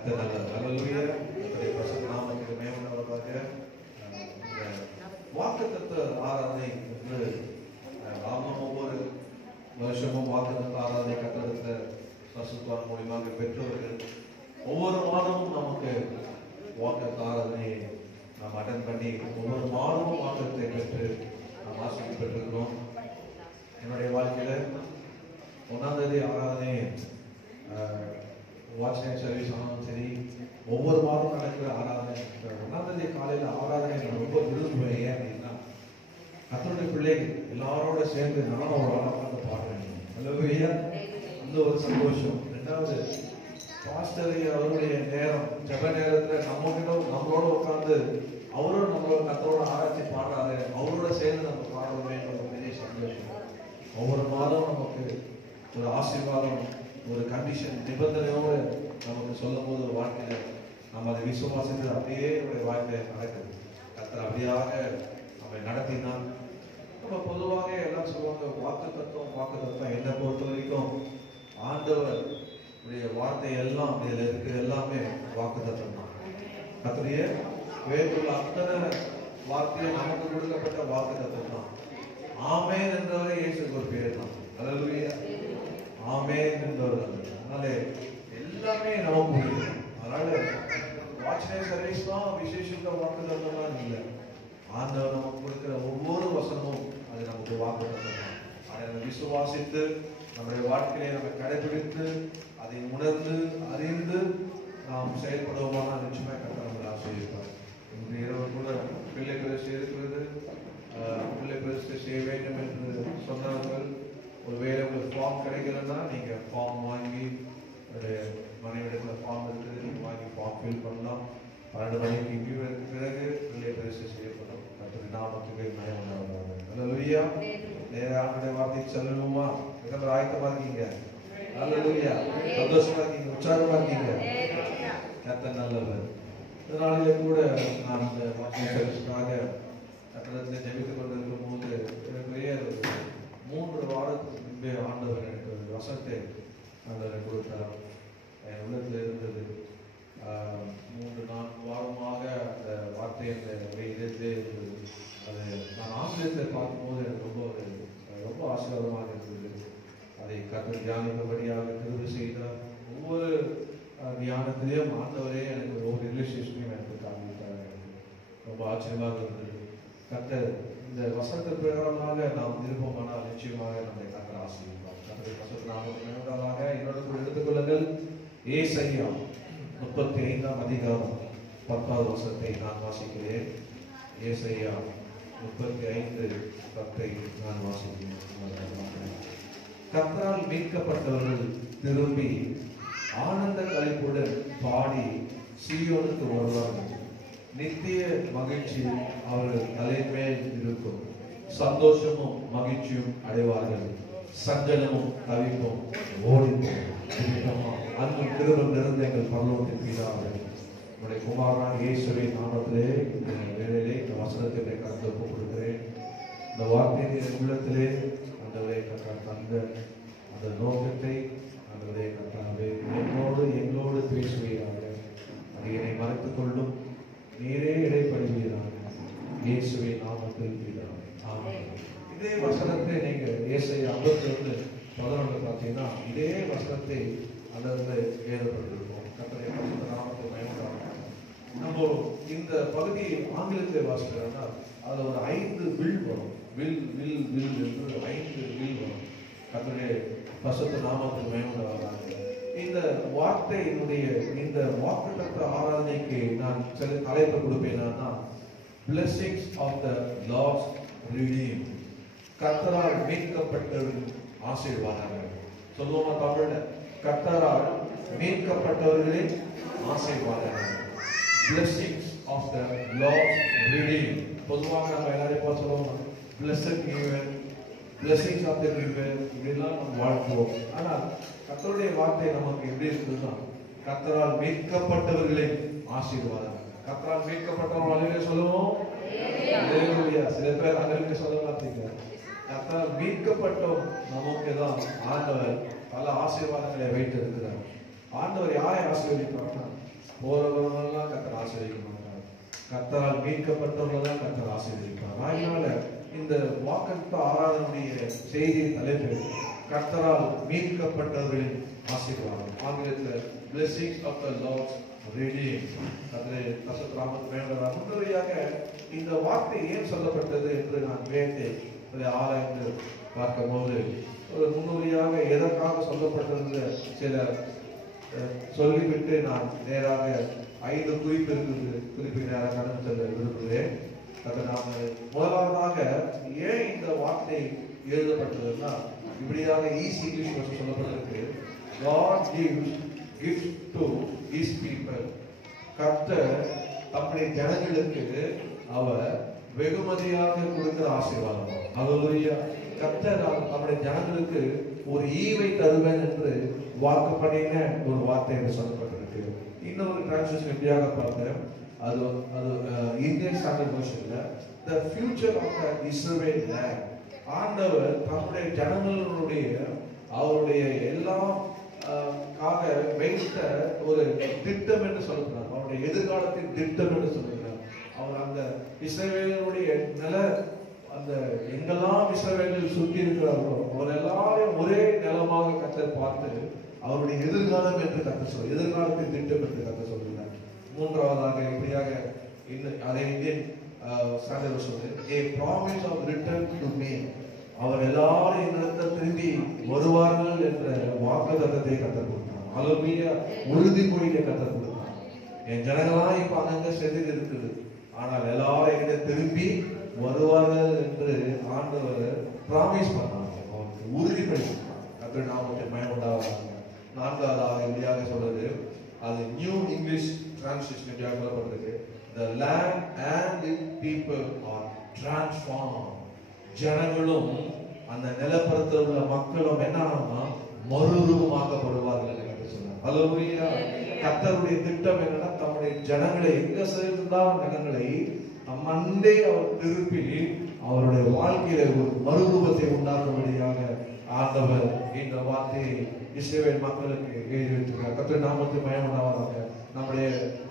கர்த்தர் நல்லவர். அல்லேலூயா. கர்த்தருடைய பரிசுத்த நாமத்துக்கு மகிமை உண்டாவதாக. வாக்குத்தத்த ஆராதனை என்று நாமும் ஒவ்வொரு வருஷமும் வாக்குத்தத்த ஆராதனை கர்த்தருடைய பரிசுத்த மூலமாக பெற்றவர்கள் ஒவ்வொரு மாதமும் நமக்கு வாக்குத்தத்த ஆராதனையை நாம் அட்டெண்ட் பண்ணி ஒவ்வொரு மாதமும் வாக்குத்தத்தை பெற்று நாம் ஆசீர்வாதம் பெற்றிருக்கிறோம். என்னுடைய வாழ்க்கையில 1ஆம் தேதி ஆராதனை வாட்ச் நைட் சர்வீஸ் ஆனாலும் சரி, ஒவ்வொரு வாரம் நடக்கிற ஆராதனை 1ஆம் தேதி காலையில் ஆராதனை நான் ரொம்ப விரும்புவேன். ஏன் அப்படின்னா கர்த்தருடைய பிள்ளைகள் எல்லாரோட சேர்ந்து நானும் ஒரு ஆராதனை பாடுறேன். அல்லேலூயா. அந்த ஒரு சந்தோஷம். 2வது பாஸ்டர் அவருடைய நேரம் ஜெப நேரத்துல நம்மளோட உட்கார்ந்து அவரும் நம்மளோட கர்த்தரோட ஆராய்ச்சி பாடுறாரு, அவரோட சேர்ந்து நம்ம பாடுறோமே ஒரு பெரிய சந்தோஷம். ஒவ்வொரு மாதம் நமக்கு ஒரு ஆசீர்வாதம், ஒரு கண்டிஷன் நிபந்தனையோடு நமக்கு சொல்லும் போது ஒரு வாழ்க்கையில நம்ம அதை விசுவாசித்து அப்படியே ஒரு வாழ்க்கையை நடக்குது. கர்த்தர் அப்படியாக நம்மை நடத்தினான். நம்ம பொதுவாக எல்லாம் சொல்லுவாங்க வாக்குத்தத்தம் என்னை பொறுத்த வரைக்கும் ஆண்டவர் வார்த்தை எல்லாம் இதுல இருக்கு, எல்லாமே வாக்குத்தத்தம் தான். கர்த்தருடைய வேதத்துல அத்தனை வார்த்தையும் நமக்கு கொடுக்கப்பட்ட வாக்குத்தத்தம் தான். ஆமென் என்றவரே இயேசுக்கு ஒரு பேர் தான். அல்லேலூயா. ஆமென் என்றவர். அதனால எல்லாமே நமக்கு புரியும். அதனால வாட்ச் நைட் சர்வீஸ் தான் விசேஷித்த வாக்குத்தத்தம் இல்லை. ஆண்டவர் நமக்கு கொடுக்கிற ஒவ்வொரு வசனமும் அது நமக்கு வாக்குத்தத்தம் தான். அதை நம்ம விசுவாசித்து நம்முடைய வாழ்க்கையை நம்ம கடைபிடித்து அதை உணர்ந்து அறிந்து நாம் செயல்படுவோமானால் நிச்சயமாக கர்த்தர் நம்மளை ஆசீர்வதிப்பார். இன்று இரவு கூட பிள்ளை பிரதிஷ்டை இருக்கிறது. பிள்ளை பிரதிஷ்டை செய்ய வேண்டும் என்று சொன்னவர்கள் ஒருவேளை உங்களுக்கு ஃபார்ம் கிடைக்கலன்னா நீங்க ஃபார்ம் வாங்கி மனைவிடத்துல ஃபார்ம் இருக்குது, நீங்க வாங்கி ஃபார்ம் ஃபில் பண்ணலாம். 12 மணிக்கு பிறகு பிள்ளை பிரதிஷ்டை செய்யப்படும். கர்த்தருடைய நாமத்துக்கு மகிமை உண்டாவதாக. அல்லேலூயா. நேராக வார்த்தைக்கு செல்லணுமா? எத்தனை ஆயத்தமா இருக்கீங்க? அல்லேலூயா. சந்தோஷமா இருக்கீங்க, உற்சாகமா இருக்கீங்க. கர்த்தர் நல்லவர். இதனாலே கூட நான் இந்த வார்த்தைக்காக கர்த்தரிடத்தில் ஜெபித்துக் கொண்டிருக்கும் போது எனக்கு 3 வாரத்துக்கு முன்பே ஆண்டவர் எனக்கு வசனத்தை ஆண்டவர் கொடுத்தார். என் உள்ளத்தில் இருந்தது. 3-4 வாரமாக அந்த வார்த்தை அந்த இதே இருந்தது. அது நான் ஆங்கிலத்தில் பார்க்கும்போது எனக்கு ரொம்ப ஆசீர்வாதமாக இருந்தது. அதை கர்த்தர் தியானிக்கும்படியாக கிருபை செய்தார். ஒவ்வொரு தியானத்திலேயும் ஆண்டவரே எனக்கு ஒவ்வொரு ரிலேஷன்ஷனையும் எனக்கு காண்பித்தார். ரொம்ப ஆச்சரியமாக இருந்தது. கர்த்தர் இந்த வசனத்தின் பிரகாரமாக நாம் இருப்போமானால் நிச்சயமாக நம்மை கர்த்தர் ஆசீர்வதிப்பார். கர்த்தருடைய வசனத்தை நாம என்னோட கூட எடுத்துக்கொள்ளுங்கள். ஏசாயா 35ஆம் அதிகாரம் 10வது வசனத்தை நான் வாசிக்கிறேன். ஏசாயா 35:10 நான் வாசிக்கிறேன். கர்த்தரால் மீட்கப்பட்டவர்கள் திரும்பி ஆனந்த களிப்புடன் பாடி சீயோனுக்கு வருவார்கள். நித்திய மகிழ்ச்சி அவர்கள் தலைமேல் இருக்கும். சந்தோஷமும் மகிழ்ச்சியும் அடைவார்கள். சஞ்சலமும் தவிப்பும் ஓடிப்போம். அன்பும் கிருபையும் நிறைந்த எங்கள் பரலோகத்தின் பிதாவே, உம்முடைய குமாரனாகிய இயேசுவின் நாமத்திலே இந்த வேளையிலே இந்த வசனத்தை கருத்து ஒப்புக் கொடுக்கிறேன். இந்த வார்த்தையின் உள்ளத்திலே ஆண்டவரே தந்த அந்த நோக்கத்தை ஆண்டவரே கர்த்தாவே எங்களோடு பேசுவீராக. அது என்னை மறைத்துக் கொள்ளும். நீரே இடைப்படுவீராக. இயேசுவின் நாமத்தில் பிதாவே. ஆமென். இதே வசனத்தை நீங்க ஏசாயா 51:11 பார்த்தீங்கன்னா இதே வசனத்தை அல்லது எழுதப்பட்டிருக்கும். கர்த்தருடைய பரிசுத்த நாமத்தை மகிமைப்படுத்துவோம். நம்ம இந்த பகுதி ஆங்கிலத்தில் வாசிக்கிறோம்னா அதுல ஒரு 5 வில் வரும். வில் வில் வில் என்று 5 வில் வரும். கர்த்தருடைய பரிசுத்த நாமத்தில் மகிமைப்படுத்துவாங்க. இந்த வார்த்தையினுடைய இந்த வாக்குத்தத்த ஆராதனைக்கு நான் சில தலைப்பு கொடுப்பேன்னா blessings of the Lord's redeemed. கர்த்தரால் மீட்கப்பட்டவர்களின் ஆசீர்வாதங்கள். சொல்லுவோமா தமிழ்ல? கர்த்தரால் மீட்கப்பட்டவர்களின் ஆசீர்வாதங்கள். blessings of the Lord's redeemed. பொதுவாக நம்ம எல்லாரும் சொல்லுவோம் blessed new year, blessings of the new year இப்படிலாம் நம்ம வாழ்த்துவோம். ஆனால் கர்த்தருடைய வார்த்தை நமக்கு எப்படி இருக்குதுன்னா கர்த்தரால் மீட்கப்பட்டவர்களின் ஆசீர்வாதம். கர்த்தரால் மீட்கப்பட்டவர்கள் அல்லேலூயா சொல்லுவோம். அல்லேலூயா. சில பேர் அல்லேலூயா சொல்ல மாட்டீங்க. கர்த்தரால் மீட்கப்பட்டோம் நமக்கு தான் ஆண்டவர் பல ஆசீர்வாதங்களை வைத்திருக்கிறார். ஆண்டவர் யாரை ஆசீர்வதிப்பார்னா போறவர்களெல்லாம் கர்த்தர் ஆசீர்வதிக்க மாட்டார். கர்த்தரால் மீட்கப்பட்டவர்கள் தான் கர்த்தர் ஆசீர்வதிப்பார். அதனால இந்த வாக்கத்த ஆராதனுடைய செய்தியின் தலைப்பு கர்த்தரால் மீட்கப்பட்டவர்களின் ஆசீர்வாதம். ஆங்கிலத்தில் blessings of the Lord's redeemed. அது பரிசுத்த ராமன் வேண்டவர். முன்னோடியாக இந்த வார்த்தை ஏன் சொல்லப்பட்டது என்று நான் வேண்டை ஆராய்ந்து பார்க்கும்போது ஒரு முன்னோடியாக எதற்காக சொல்லப்பட்டது சில சொல்லிவிட்டு நான் நேராக 5 குறிப்பு நேராக கடந்து செல்ல விரும்புகிறேன். அதை நாம் முதலாவதாக ஏன் இந்த வார்த்தை எழுதப்பட்டதுன்னா இப்படியாக ஈஸி இங்கிலீஷ் சொல்லப்பட்டிருக்கு. God gives gifts to his people. கர்த்தர் தம்முடைய ஜனங்களுக்கு அவர் வெகுமதியாக கொடுக்கிற ஆசீர்வாதம். அல்லேலூயா. கர்த்தர் தம்முடைய ஜனங்களுக்கு ஒரு ஈவை தருவேன் என்று வாக்கு பண்ணின ஒரு வார்த்தை என்று சொல்லப்பட்டிருக்கு. இன்னொரு டிரான்ஸ்லேஷன் எப்படியாக பார்த்தேன், அது இந்தியன் ஸ்டாண்டர்ட் வெர்ஷன்ல the future of the Israel land. ஆண்டவர் தம்முடைய ஜனங்களுடைய அவருடைய எல்லாம் காக வைத்த ஒரு திட்டம் என்று சொல்லுகிறார். அவருடைய எதிர்காலத்தின் திட்டம் என்று சொல்லுகிறார். அவர் அந்த இஸ்ரவேலுடைய நில அந்த எங்கெல்லாம் இஸ்ரவேலில் சுற்றி இருக்கிறார்களோ அவர் எல்லாரையும் ஒரே நிலமாக கர்த்தர் பார்த்து அவருடைய எதிர்காலம் என்று கர்த்தர் சொல்ல எதிர்காலத்தின் திட்டம் என்று கர்த்தர் சொல்கிறார். மூன்றாவதாக இப்படியாக அதை இந்தியன் ஸ்டாண்டர்ட் சொல்றது a promise of return to me. அவர் எல்லாரும் என்னிடத்தில் திரும்பி வருவார்கள் என்ற வாக்குத்தத்தத்தை கர்த்தர் கொடுத்தார். அல்லேலூயா. உறுதிமொழியை கர்த்தர் கொடுத்தார். என் ஜனங்களாம் இப்ப அங்கங்க செதில் இருக்குது, ஆனால் எல்லாரும் என்கிட்ட திரும்பி வருவார்கள் என்று ஆண்டவர் பிராமிஸ் பண்ணாங்க. அவருக்கு உறுதிப்படுத்தினார். கர்த்தர் நாமத்துக்கு மகிமை உண்டாவதாக. நான்காவதாக எப்படியாக சொல்றது, அது நியூ இங்கிலீஷ் டிரான்ஸ்லேஷன் சொல்லப்பட்டிருக்கு. The land and its people are transformed. ஜனங்களும் அந்த நிலப்பரத்தில் உள்ள மக்களும் என்ன மறுரூபமாக்கப்படுவார்கள் என்று சொன்னார். அல்லேலூயா. கர்த்தருடைய திட்டம் என்னன்னா தம்முடைய ஜனங்களை எங்க சேர்ந்தால் ஜனங்களை மண்டே அவர் திருப்பி அவருடைய வாழ்க்கையில ஒரு மறுரூபத்தை உண்டாக்கும்படியாக ஆண்டவர் இந்த வார்த்தையை இஸ்ரவேல் மக்களுக்கு எழுதி வைத்திருக்கிறார். கர்த்தர் நாமத்துக்கு மகிமை உண்டாவதாக. நம்முடைய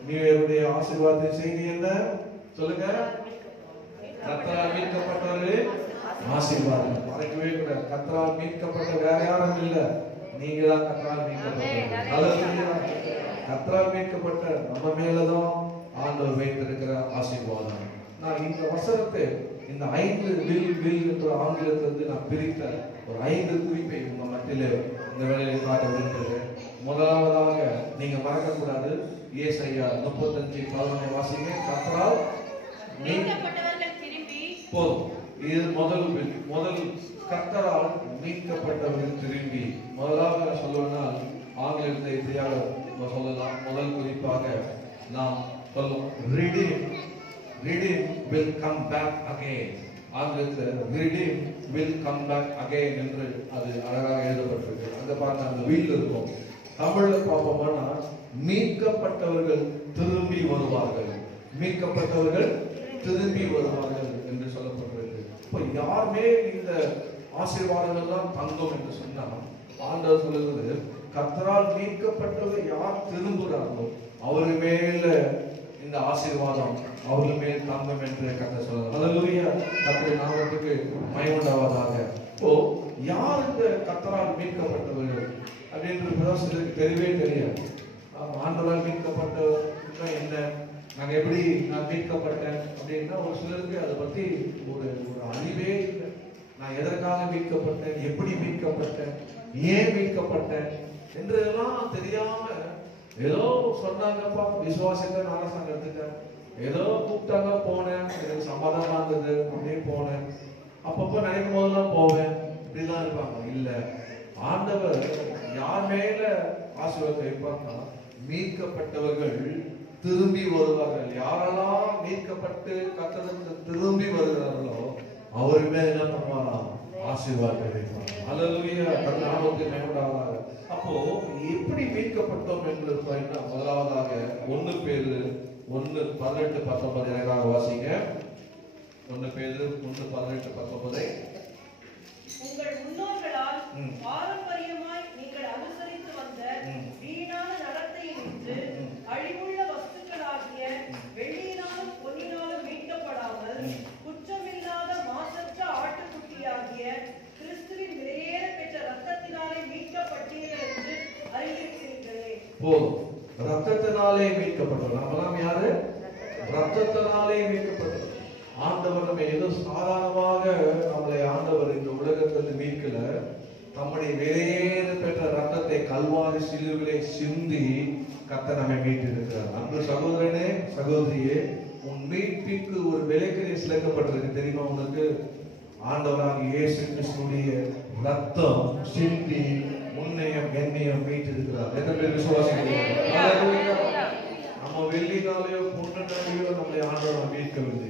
நியூ இயருடைய ஆசீர்வாதத்தை செய்தி என்ன சொல்லுங்க? கர்த்தரால் மீட்கப்பட்டவர்களே ஆசீர்வாதம். மறைக்கவே கூடாது. கர்த்தரால் மீட்கப்பட்ட வேற யாரும் இல்ல, நீங்க தான் கர்த்தரால் மீட்கப்பட்டவர்கள். கர்த்தரால் மீட்கப்பட்ட நம்ம மேலதான் ஆண்டவர் வைத்திருக்கிற ஆசீர்வாதம். நான் இந்த வசனத்தை இந்த 5 வில் என்ற ஆங்கிலத்திலிருந்து நான் பிரித்த ஒரு 5 குறிப்பை உங்க மத்தியிலே இந்த வேளையில் காட்ட விரும்புகிறேன். முதலாவதாக நீங்க மறக்க கூடாது, ஏசாயா 35:11 வாசிங்க. கர்த்தரால் மீட்கப்பட்டவர்கள் திரும்பி போதும். இது முதல் கர்த்தரால் மீட்கப்பட்டவர்கள் திரும்பி. முதலாக சொல்லுவதால் ஆங்கிலத்தை இப்படியாக சொல்லலாம். முதல் குறிப்பாக நாம் சொல்லுவோம், redeem will come back again. ஆங்கிலத்தில் redeem will come back again என்று அது அழகாக எழுதப்பட்டிருக்கு. அந்த பாருங்க, அந்த வீல் இருக்கும். தமிழ்ல பார்ப்போம்னா மீட்கப்பட்டவர்கள் திரும்பி வருவார்கள், மீட்கப்பட்டவர்கள் திரும்பி வருவார்கள் என்று சொல்லப்பட்டிருக்கு. இப்போ யாருமே இந்த ஆசீர்வாதங்கள் தான் தங்கும் என்று சொன்னால் ஆண்டவர் சொல்லுகிறது, கர்த்தரால் மீட்கப்பட்டவர் யார் திரும்புகிறார்களோ அவர்கள் மேல இந்த ஆசீர்வாதம் அவர்கள் மேல் தங்கும் என்று கர்த்தர் சொல்றார். அல்லேலூயா. கர்த்தருடைய நாமத்துக்கு மகிமை உண்டாவதாக. இப்போ யார் இந்த கர்த்தரால் மீட்கப்பட்டவர்கள் அப்படின்றது சிலருக்கு தெரியவே தெரியாது. ஆண்டவரால் மீட்கப்பட்ட என்ன, நான் எப்படி நான் மீட்கப்பட்டேன் அப்படின்னா ஒரு சிலருக்கு அதை பத்தி ஒரு அறிவே இல்லை. நான் எதற்காக மீட்கப்பட்டேன், எப்படி மீட்கப்பட்டேன், ஏன் மீட்கப்பட்டேன் என்றெல்லாம் தெரியாம ஏதோ சொன்னாங்கப்பா விசுவாசத்தை நாரசங்க எடுத்துட்டேன், ஏதோ கூப்பிட்டாங்க போனேன், எனக்கு சமாதானமா இருந்தது அப்படின்னு போனேன், அப்பப்போ நினைக்கும் போதெல்லாம் போவேன், இப்படிதான் இருப்பாங்க. இல்ல, ஆண்டவர் யார் மேல ஆசீர்வாதத்தை வைப்பாங்கன்னா மீட்கப்பட்டவர்கள் திரும்பி வருவார்கள். யாரெல்லாம் மீட்கப்பட்டு கர்த்தருக்கு திரும்பி வருகிறார்களோ அவருமே என்ன பண்ணுவாராம், ஆசீர்வாதத்தை வைப்பாங்க. அல்லேலூயா. கர்த்தர் நாமத்துக்கு மகிமை உண்டாவதாக. அப்போ எப்படி மீட்கப்பட்டோம் என்று சொன்னா முதலாவதாக 1 பேதுரு 1:18-19 எனக்காக வாசிங்க. 1 பேதுரு 1:18-19. உங்கள் முன்னோர்களால் பாரம்பரியமாய் நீங்கள் அனுசரித்து வந்த வீணான நடத்தையினின்று அழிவுள்ள போதும். ரத்தத்தினாலே மீட்கப்பட்டோம். நாமெல்லாம் யாரு? ரத்தத்தினாலே மீட்கப்பட்டோம். ஆண்டவர் நம்ம ஏதோ சாதாரணமாக நம்மளை ஆண்டவர் இந்த உலகத்திலிருந்து மீட்கல. நம்முடைய விலையேறு பெற்ற ரத்தத்தை கல்வாரி சிலுவிலே சிந்தி கர்த்தர் நம்மை மீட்டிருக்கிறார். அன்பு சகோதரனே, சகோதரியே, உன் மீட்பிற்கு ஒரு விலைக்கரிய சிலைக்கப்பட்டிருக்கு தெரியுமா உனக்கு? ஆண்டவராக இயேசு கிறிஸ்துவின் ரத்தம் சிந்தி உன்னையும் என்னையும் மீட்டிருக்கிறார். எத்தனை பேர் விசுவாசிக்கிறீங்க? நம்ம வெள்ளினாலேயோ பொண்ணுனாலேயோ நம்மளை ஆண்டவர் மீட்கவில்லை.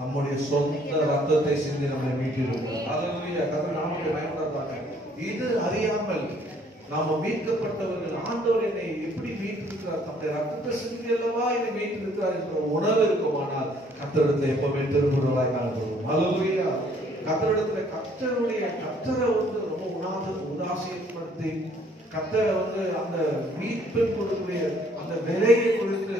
நம்முடைய சொந்த ரத்தத்தை சிந்தி நம்மளை மீட்டிருக்கிறார். அல்லேலூயா. கர்த்தர் நாமத்தை பயன்படுத்தாங்க. இது அறியாமல் நாம மீட்கப்பட்டவர்கள். ஆண்டவர் என்னை எப்படி மீட்டிருக்கிறார், தம்முடைய ரத்தத்தை சிந்தி அல்லவா என்னை மீட்டிருக்கிறார் என்ற உணர்வு இருக்குமானால் கர்த்தரிடத்தில் எப்பவுமே திரும்புகிறவராய் காணப்படுவோம். அல்லேலூயா. கர்த்தரிடத்துல கர்த்தரை ரொம்ப உதாசீனப்படுத்தி கர்த்தரை அந்த மீட்பின் கொடுக்கக்கூடிய அந்த விலையை குறித்து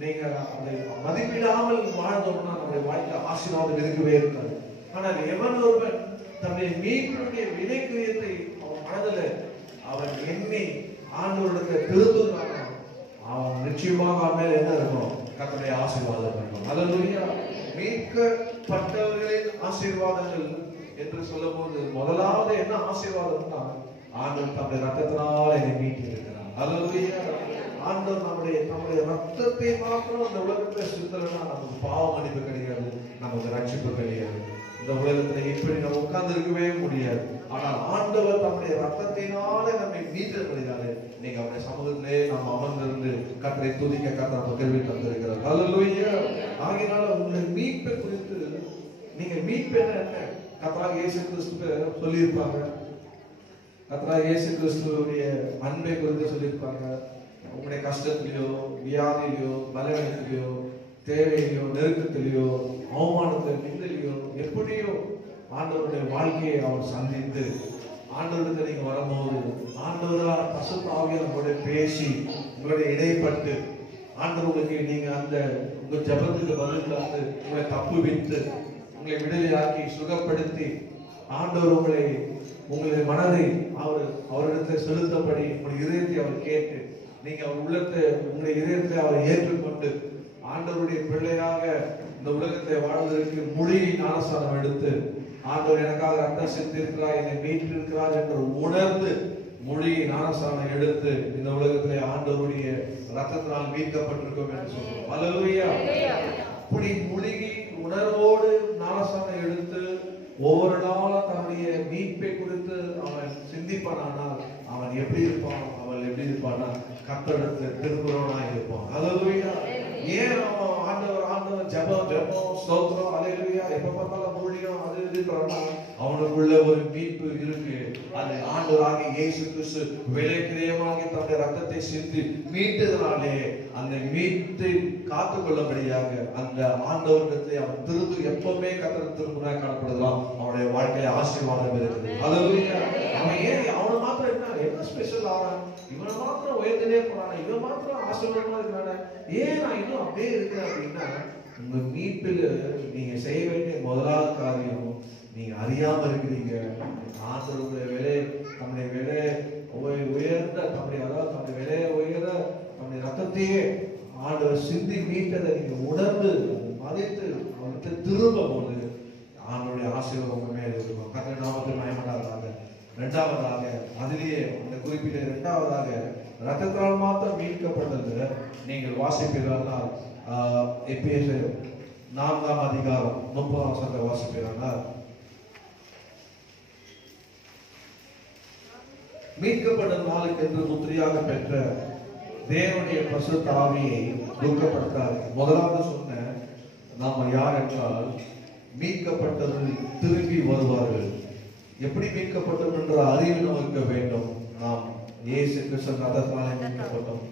நீங்க அதை மதிப்பிடாமல் வாழ்ந்தோம்னா நம்முடைய வாழ்க்கையில ஆசீர்வாதம் இருக்கவே இருக்காது. ஆனால் எவன் ஒருவன் தன்னுடைய மீட்புடைய விலைக்கிரியத்தை அவன் மனதில் அவன் எண்ணி ஆண்டவரிடத்துல திரும்புகிறானோ அவன் நிச்சயமாக அவன் மேல என்ன இருக்கும்? கர்த்தருடைய ஆசீர்வாதம் இருக்கும். அல்லேலூயா. மீட்கப்பட்டவர்களின் ஆசீர்வாதங்கள் என்று சொல்லும் போது முதலாவது என்ன ஆசீர்வாதம்னா, ஆண்டவர் தம்முடைய ரத்தத்தினால் என்னை மீட்டி இருக்கிறார். அல்லேலூயா. ஆண்டவர் நம்முடைய ரத்தத்தை மாத்திரம் அந்த உலகத்தை சிந்தலைன்னா நமக்கு பாவ மன்னிப்பு கிடையாது, நமக்கு ரட்சிப்பு கிடையாது. இந்த உலகத்துல இப்படி நம்ம உட்கார்ந்து இருக்கவே முடியாது. ஆனால் ஆண்டவர் நம்முடைய ரத்தத்தினால நம்மை மீட்டெடுக்கிறாரு. நீங்க அவருடைய சமூகத்திலே நாம் அமர்ந்திருந்து கர்த்தரை துதிக்க கர்த்தர் நமக்கு கேள்வி தந்திருக்கிறார். அல்லேலூயா. ஆகையினால உங்களுடைய மீட்பை குறித்து நீங்க மீட்பு என்ன கர்த்தராகிய இயேசு கிறிஸ்து சொல்லியிருப்பாங்க. கர்த்தராகிய இயேசு கிறிஸ்துவுடைய அன்பை குறித்து சொல்லியிருப்பாங்க. உங்களுடைய கஷ்டத்திலேயோ, வியாதியிலையோ, பலவீனத்திலேயோ, தேவையிலையோ, நெருக்கத்திலேயோ, அவமானத்திலோ, நிந்தையிலையோ, எப்படியோ ஆண்டவருடைய வாழ்க்கையை அவர் சந்தித்து ஆண்டவருக்கு நீங்க வரும்போது ஆண்டவரால் பசுத்த ஆவியானவரோட பேசி உங்களுடைய இடைப்பட்டு ஆண்டவருக்கு நீங்க உங்க ஜபத்துக்கு பதிலாக உங்களை தப்பு விட்டு உங்களை விடுதலையாக்கி சுகப்படுத்தி ஆண்டவர் உங்களுடைய மனதை அவரிடத்தை செலுத்தபடி உங்களுடைய இதயத்தை அவர் கேட்டு நீங்க அவர் உள்ளத்தை உங்களுடைய இதயத்தை அவர் ஏற்றுக்கொண்டு ஆண்டவருடைய பிள்ளையாக இந்த உலகத்தை வாழ்வதற்கு மொழியை ஞானஸ்தானம் எடுத்து ஆண்டவர் எனக்காக ரத்தம் சிந்திருக்கிறார், என்னை மீட்டிருக்கிறார் என்று உணர்ந்து மொழியை ஞானஸ்தானம் எடுத்து இந்த உலகத்திலே ஆண்டவருடைய ரத்தத்தினால் மீட்கப்பட்டிருக்கும் என்று சொல்றோம். அல்லேலூயா. அப்படி மூழ்கி உணர்வோடு ஞானஸ்தானம் எடுத்து ஒவ்வொரு நாளும் தன்னுடைய மீட்பை குறித்து அவன் சிந்திப்பானால் அவன் எப்படி இருப்பான்? அவள் எப்படி இருப்பான்னா கர்த்தரிடத்தில் திரும்புறவனாய் இருப்பான். அல்லேலூயா. ஏன் அவன் ஆண்டவர் ஜெபம் ஸ்தோத்திரம் அல்லேலூயா எப்ப பார்த்தாலும் மூழ்கியும் அது இதுன்றா அவனுக்குள்ள ஒரு மீட்பு இருக்கு. அது ஆண்டவராகிய இயேசு கிறிஸ்து விலைக்கிரயமாகி தன்னுடைய ரத்தத்தை சிந்தி மீட்டதனாலே அந்த மீட்டை காத்துக் கொள்ளபடியாக அந்த ஆண்டவரிடத்தை அவன் எப்பவுமே கர்த்தர் திரும்புறாய் காணப்படுகிறான். அவனுடைய வாழ்க்கையில ஆசீர்வாதம் இருக்குது. அல்லேலூயா. அவன் ஏன் அவனை மாத்திரம் என்ன ஸ்பெஷல் ஆறான்? இவனை மாத்திரம் உயர்ந்தே போறான, இவன் மாத்திரம் ஆசீர்வாதமா இருக்கிறான, ஏன் நான் இன்னும் அப்படியே இருக்கிறேன் அப்படின்னா உங்க மீட்பில் நீங்க செய்ய வேண்டிய முதலாவது காரியம் நீங்க அறியாம இருக்கிறீங்க. ஆண்டவருடைய விலை நம்முடைய விலை உயர்ந்த தம்முடைய விலையை உயர்ந்த நம்முடைய ரத்தத்தையே ஆண்டவர் சிந்தி மீட்டதை நீங்க உணர்ந்து மதித்து அவர்கிட்ட திரும்ப போது ஆண்டவருடைய ஆசீர்வாதம் உங்க மேல இருக்கும். கர்த்தர் நாமத்தில் மகிமைப்பட்டதாக. இரண்டாவதாக அதிலேயே அந்த குறிப்பிட்ட இரண்டாவதாக ரத்தத்தால் மாத்திரம் மீட்கப்பட்டது நீங்கள் வாசிப்பீர்கள். எபேசியர் 4ஆம் அதிகாரம் 30ஆம் வசனத்தை வாசிப்பீர்கள். மீட்கப்படும் நாளுக்கு என்று முத்திரையாக பெற்ற தேவனுடைய பரிசுத்த ஆவியை துக்கப்படுத்தார். முதலாவது சொன்ன நாம யார் என்றால் மீட்கப்பட்டது திரும்பி வருவார்கள். எப்படி மீட்கப்பட்டோம் என்ற அறிவு நமக்கு வேண்டும். நாம் இயேசு கிறிஸ்து ரத்தத்தினாலே மீட்கப்பட்டோம்.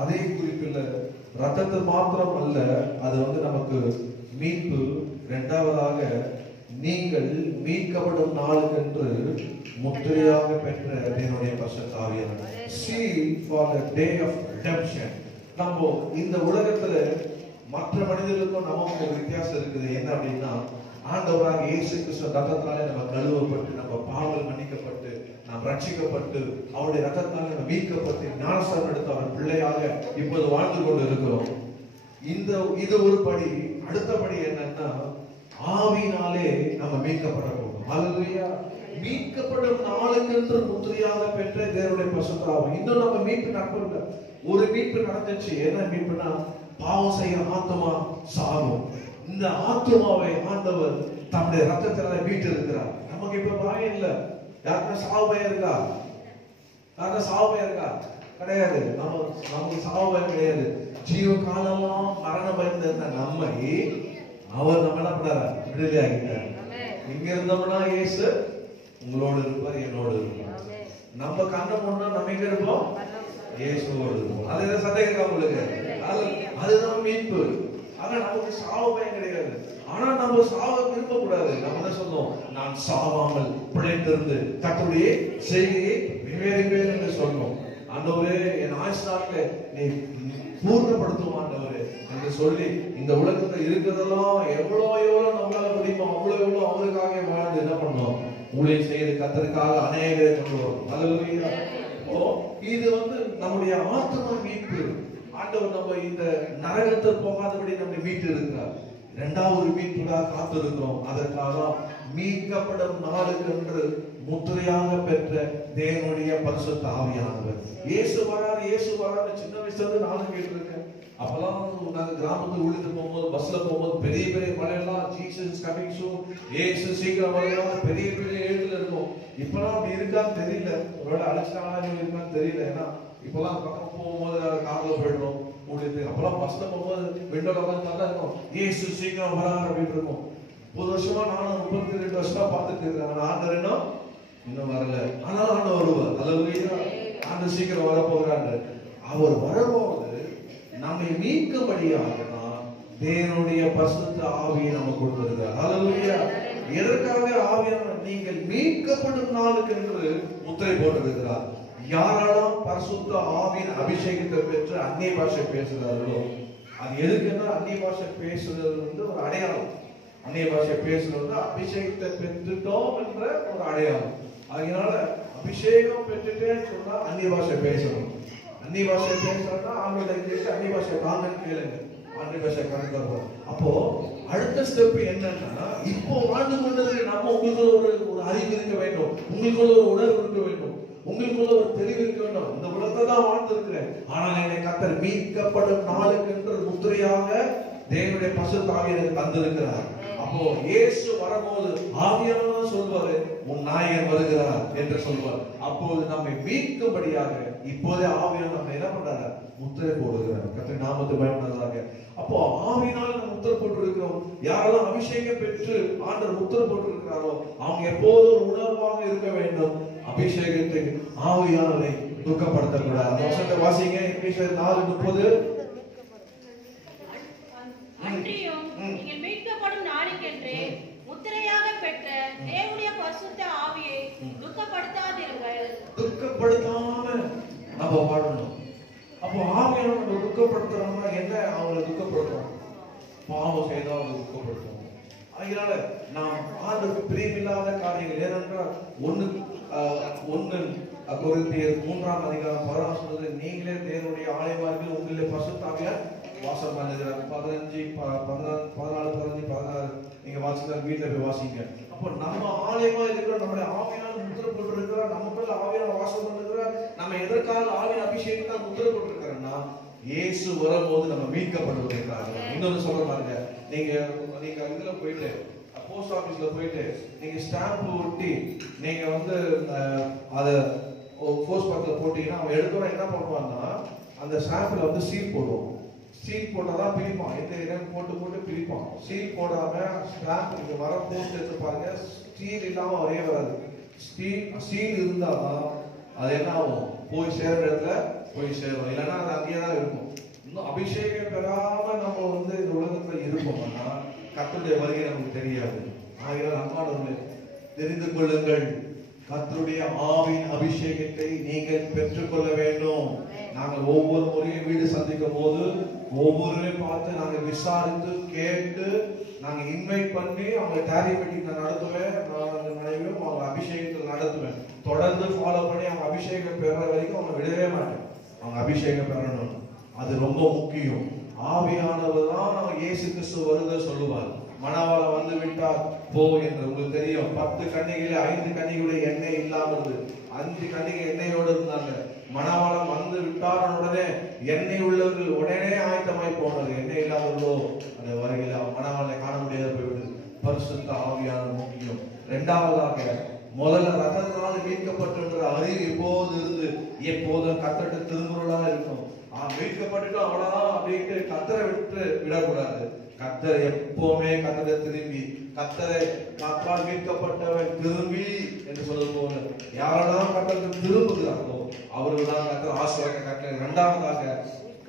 அதே குறிப்பில் ரத்தத்தில் மாத்திரம் அல்ல, அது நமக்கு மீட்பு. இரண்டாவதாக நீங்கள் மீட்கப்படும் நாளுக்கென்று முத்திரையாக பெற்ற தேவனுடைய பரிசுத்த ஆவியானவர். See for the day of redemption. நம்ம இந்த உலகத்துல மற்ற மனிதர்களுக்கும் நமக்கு ஒரு வித்தியாசம் இருக்குது. என்ன அப்படின்னா ஆண்டவராக இயேசு கிறிஸ்து ரத்தத்தினாலே நம்ம கழுவப்பட்டு நம்ம பாவங்கள் மன்னிக்கப்பட்டு நாம் ரட்சிக்கப்பட்டு அவருடைய ரத்தத்தால் மீட்கப்பட்டு ஞானஸ்தானம் எடுத்து அவர் பிள்ளையாக இப்போது வாழ்ந்து கொண்டு இருக்கிறோம். இது ஒரு படி. அடுத்தபடி என்னன்னா ஆவியினாலே நம்ம மீட்கப்பட போகிறோம். ஹல்லேலூயா. மீட்கப்படும் நாளுக்கென்று முத்திரையாக பெற்ற தேவனுடைய பரிசுத்த ஆவி. இன்னும் நம்ம மீட்பு நடக்கல. ஒரு மீட்பு நடந்துச்சு. என்ன மீட்புனா பாவம் செய்கிற ஆத்மா சாகும். இந்த ஆத்மாவை ஆண்டவர் தம்முடைய ரத்தத்தினால மீட்டு இருக்கிறார். நமக்கு இப்ப பயம் இல்ல. யாருன்னா சாவு பயம் இருக்கா? யாருன்னா சாவு பயம் இருக்கா? கிடையாது. நமக்கு சாவு பயம் கிடையாது. ஜீவ காலமா மரண பயம் இருந்த நம்மை அவர் நம்ம என்ன பண்ணார விடுதலை ஆகிட்டார். இங்க இருந்தோம்னா இயேசு உங்களோடு இருப்பார், என்னோடு இருப்பார். நம்ம கண்ண முன்னா நம்ம எங்க இருப்போம்? இயேசுவோடு இருப்போம். அது சந்தேகம் இருக்கா உங்களுக்கு? அதுதான் மீட்பு. ஆனா நமக்கு சாவு பயம் கிடையாது. ஆனா நம்ம சாவ விரும்ப கூடாது. நம்ம என்ன சொல்றோம்? நான் சாவாமல் பிழைத்திருந்து கர்த்தருடைய செய்தியை நிறைவேறுவேன் என்று சொன்னோம். ஆண்டவரே என் ஆயுசு நாட்களை நீ பூர்ணப்படுத்தும் ஆண்டவரே என்று சொல்லி இந்த உலகத்துல இருக்கிறதெல்லாம் எவ்வளவு நம்மளால முடியுமோ அவ்வளவு அவருக்காக வாழ்ந்து என்ன பண்ணோம்? ஊழியம் செய்து கர்த்தருக்காக அநேகரை கொண்டு வரும். ஹல்லேலூயா. இது நம்முடைய ஆத்மா மீட்பு. ஆண்டவர் நம்ம இந்த நரகத்தை போகாதபடி நம்மை மீட்டு இருக்கிறார். இரண்டாவது மீட்புக்காக காத்திருக்கிறோம். அதற்காக மீட்கப்படும் நாளுக்கு என்று முத்திரையாக பெற்ற தேவனுடைய பரிசுத்த ஆவியானவர். இயேசு வராரு சின்ன வயசுல இருந்து நானும் கேட்டிருக்கேன். அப்பெல்லாம் நாங்க கிராமத்துக்கு உள்ளிட்டு போகும்போது பஸ்ல போகும்போது பெரிய பெரிய மழையெல்லாம் ஜீசஸ் கமிங் சூன், இயேசு சீக்கிரம் வருவாங்க பெரிய பெரிய எழுத்துல இருக்கும். இப்பெல்லாம் அப்படி இருக்கான்னு தெரியல. ஒருவேளை அழைச்சிட்டாங்களா இருக்கான்னு தெரியல. ஏன்னா இப்பெல்லாம் பக்கம் போகும்போது கார்ல போயிடுறோம் உள்ளிட்டு. அப்பெல்லாம் பஸ்ல போகும்போது விண்டோல உட்காந்து இருக்கும் இயேசு சீக்கிரம் வராரு அப்படின்னு இருக்கும். 30 வருஷமா நானும் 32 வருஷமா பார்த்துட்டு இருக்கேன். ஆண்டவர் இன்னும் வரல. ஆனாலும் ஆண்டவர் வருவார். ஹல்லேலூயா. ஆண்டவர் சீக்கிரம் வர போகிறாரு. அவர் வரும்போது நம்மை மீட்கும்படியாக தான் தேவனுடைய பரிசுத்த ஆவியை நமக்கு கொடுத்திருக்கிறார். ஹல்லேலூயா. எதற்காக ஆவியானவர்? நீங்கள் மீட்கப்படும் நாளுக்கு என்று முத்திரை போட்டிருக்கிறார். யாரெல்லாம் பரிசுத்த ஆவியின் அபிஷேகத்தை பெற்று அந்நிய பாஷை பேசுகிறார்களோ, அது எதுக்குன்னா அந்நிய பாஷை பேசுறது ஒரு அடையாளம். அந்நிய பாஷை பேசுறது அபிஷேகத்தை பெற்றுட்டோம் என்ற ஒரு அடையாளம். அதனால அபிஷேகம் பெற்றுட்டே சொன்னா அந்நிய பாஷை பேசணும். அந்நிய பாஷை பேசணும்னா ஆண்களை கேட்டு அந்நிய பாஷை காங்கன்னு கேளுங்க. அந்நிய பாஷை கணக்கு. அப்போ அடுத்த ஸ்டெப் என்னன்னா, இப்போ வாழ்ந்து கொண்டது நம்ம உங்களுக்கு ஒரு அறிவு இருக்க வேண்டும், உங்களுக்குள்ள ஒரு உணர்வு இருக்க வேண்டும், உங்களுக்குள்ள ஒரு தெளிவு இருக்க வேண்டும். இந்த உலகத்தை தான் வாழ்ந்து இருக்கிறேன், ஆனால் என்னை கர்த்தர் மீட்கப்படும் நாளுக்கு என்று முத்திரையாக தேவனுடைய பரிசுத்த ஆவியை எனக்கு தந்திருக்கிறார். அப்போ இயேசு வரும்போது ஆவியானவர் சொல்வாரு, உன் நாயகன் வருகிறார் என்று சொல்வார். அப்போது நம்மை மீட்கும்படியாக இப்போதே ஆவியானவர் நம்ம என்ன பண்றாரு? முத்திரை போடுகிறார். கர்த்தர் நாமத்துக்கு பயன்படுறதாக. அப்போ ஆவியினால் நம்ம முத்திரை போட்டு இருக்கிறோம். யாரெல்லாம் அபிஷேகம் பெற்று ஆண்டவர் முத்திரை போட்டு இருக்கிறாரோ அவங்க எப்போதும் ஒரு உணர்வாக இருக்க வேண்டும். அபிஷேகத்தை ஆவியானவரை துக்கப்படுத்தக்கூடாது. அந்த வசனத்தை வாசிங்க. எபேசியர் 4:30. அன்றியும் நீங்கள் மீட்கப்படும் நாளுக்கென்று முத்திரையாக பெற்ற தேவனுடைய பரிசுத்த ஆவியை துக்கப்படுத்தாதீர்கள். துக்கப்படுத்தாம நம்ம வாழணும். அப்போ ஆவியானவர் நம்ம துக்கப்படுத்துறோம்னா என்ன? அவங்களை துக்கப்படுத்தும். பாவம் செய்தா அவங்க துக்கப்படுத்தும். அதனால நாம் ஆண்டவருக்கு பிரியமில்லாத காரியங்கள் ஏனென்றால் 1 கொரிந்தியர் 3:16 நீங்களே தேவனுடைய ஆலயமார்கள், உங்களிலே பரிசுத்த ஆவியார் வாசம் பண்ணுகிறார். 14 நீங்க வாசிச்சா வீட்டுல போய் வாசிங்க. அப்போ நம்ம ஆலயமா இருக்கிற நம்முடைய ஆவியானவர் முத்திரை போட்டு இருக்கிறார். நமக்குள்ள ஆவியானவர் வாசம் பண்ணுகிறார். நம்ம எதற்காக ஆவியின் அபிஷேகத்தால் முத்திரை போட்டு இருக்கிறோம்னா இயேசு வரும்போது நம்ம மீட்கப்படுவதற்காக. இன்னொன்னு சொல்ற பாருங்க, நீங்க இதுல போயிட்டு போஸ்ட் ஆபீஸ்ல போயிட்டு நீங்க ஸ்டாம்ப் ஒட்டி நீங்க அத போஸ்ட் பாக்ஸ்ல போட்டீங்கன்னா அவன் எடுத்தோட என்ன பண்ணுவான்னா அந்த ஸ்டாம்ப்ல சீல் போடுவோம். சீல் போட்டாதான் பிரிப்பான். எந்த இடம் போட்டு பிரிப்பான். சீல் போடாம ஸ்டாம்ப் நீங்க வர போஸ்ட் எடுத்து பாருங்க, சீல் இல்லாம வரவே வராது. சீல் இருந்தாதான் அது என்ன ஆகும்? போய் சேர இடத்துல போய் சேரும். இல்லைன்னா அது அங்கேயே தான் இருக்கும். இன்னும் அபிஷேகம் பெறாம நம்ம இந்த உலகத்துல இருப்போம்னா கர்த்தருடைய வருகை நமக்கு தெரியாது. ஆகிய அன்பானவர்களே, தெரிந்து கொள்ளுங்கள், கர்த்தருடைய ஆவியின் அபிஷேகத்தை நீங்கள் பெற்றுக்கொள்ள வேண்டும். நாங்கள் ஒவ்வொரு முறையும் வீடு சந்திக்கும் போது ஒவ்வொருவரையும் பார்த்து நாங்க விசாரித்து கேட்டு நாங்க இன்வைட் பண்ணி அவங்க டேரி மீட்டிங் நான் நடத்துவேன். நான் மனைவியும் அவங்க அபிஷேகத்தில் நடத்துவேன். தொடர்ந்து ஃபாலோ பண்ணி அவங்க அபிஷேகம் பெற வரைக்கும் அவங்க விடவே மாட்டேன். அவங்க அபிஷேகம் பெறணும், அது ரொம்ப முக்கியம். ஆவியானவர் தான் நம்ம இயேசு கிறிஸ்து வருத சொல்லுவார். மணவாள வந்து விட்டார் போ என்று. உங்களுக்கு தெரியும், 10 கன்னிகையில 5 கன்னிகளுடைய எண்ணெய் இல்லாமல் இருந்தது, 5 கன்னிகை எண்ணெயோடு இருந்தாங்க. மணவாளம் வந்து விட்டார் உடனே எண்ணெய் உள்ளவர்கள் உடனே ஆயத்தமாய் போனது. எண்ணெய் இல்லாதவர்களோ அந்த வருகையில மணவாளனை காண முடியாது போய்விடுது. பரிசுத்த ஆவியானவர் முக்கியம். இரண்டாவதாக, முதல்ல ரத்தத்தினால் மீட்கப்பட்ட அறிவு எப்போது இருந்து எப்போதும் கத்தட்டு திருமுறையாக இருக்கும். மீட்கப்பட்டுட்டோம் அவ்வளவுதான் அப்படின்ட்டு கத்தரை விட்டு விடக்கூடாது. கத்தரை எப்பவுமே கத்தரை திரும்பி, கத்தரை காத்தால் மீட்கப்பட்டவன் திரும்பி என்று சொல்வது போல யாரெல்லாம் கத்தருக்கு திரும்புகிறார்களோ அவர்கள் தான் கத்தர் ஆசீர்வாதம் கட்டளை. இரண்டாவதாக,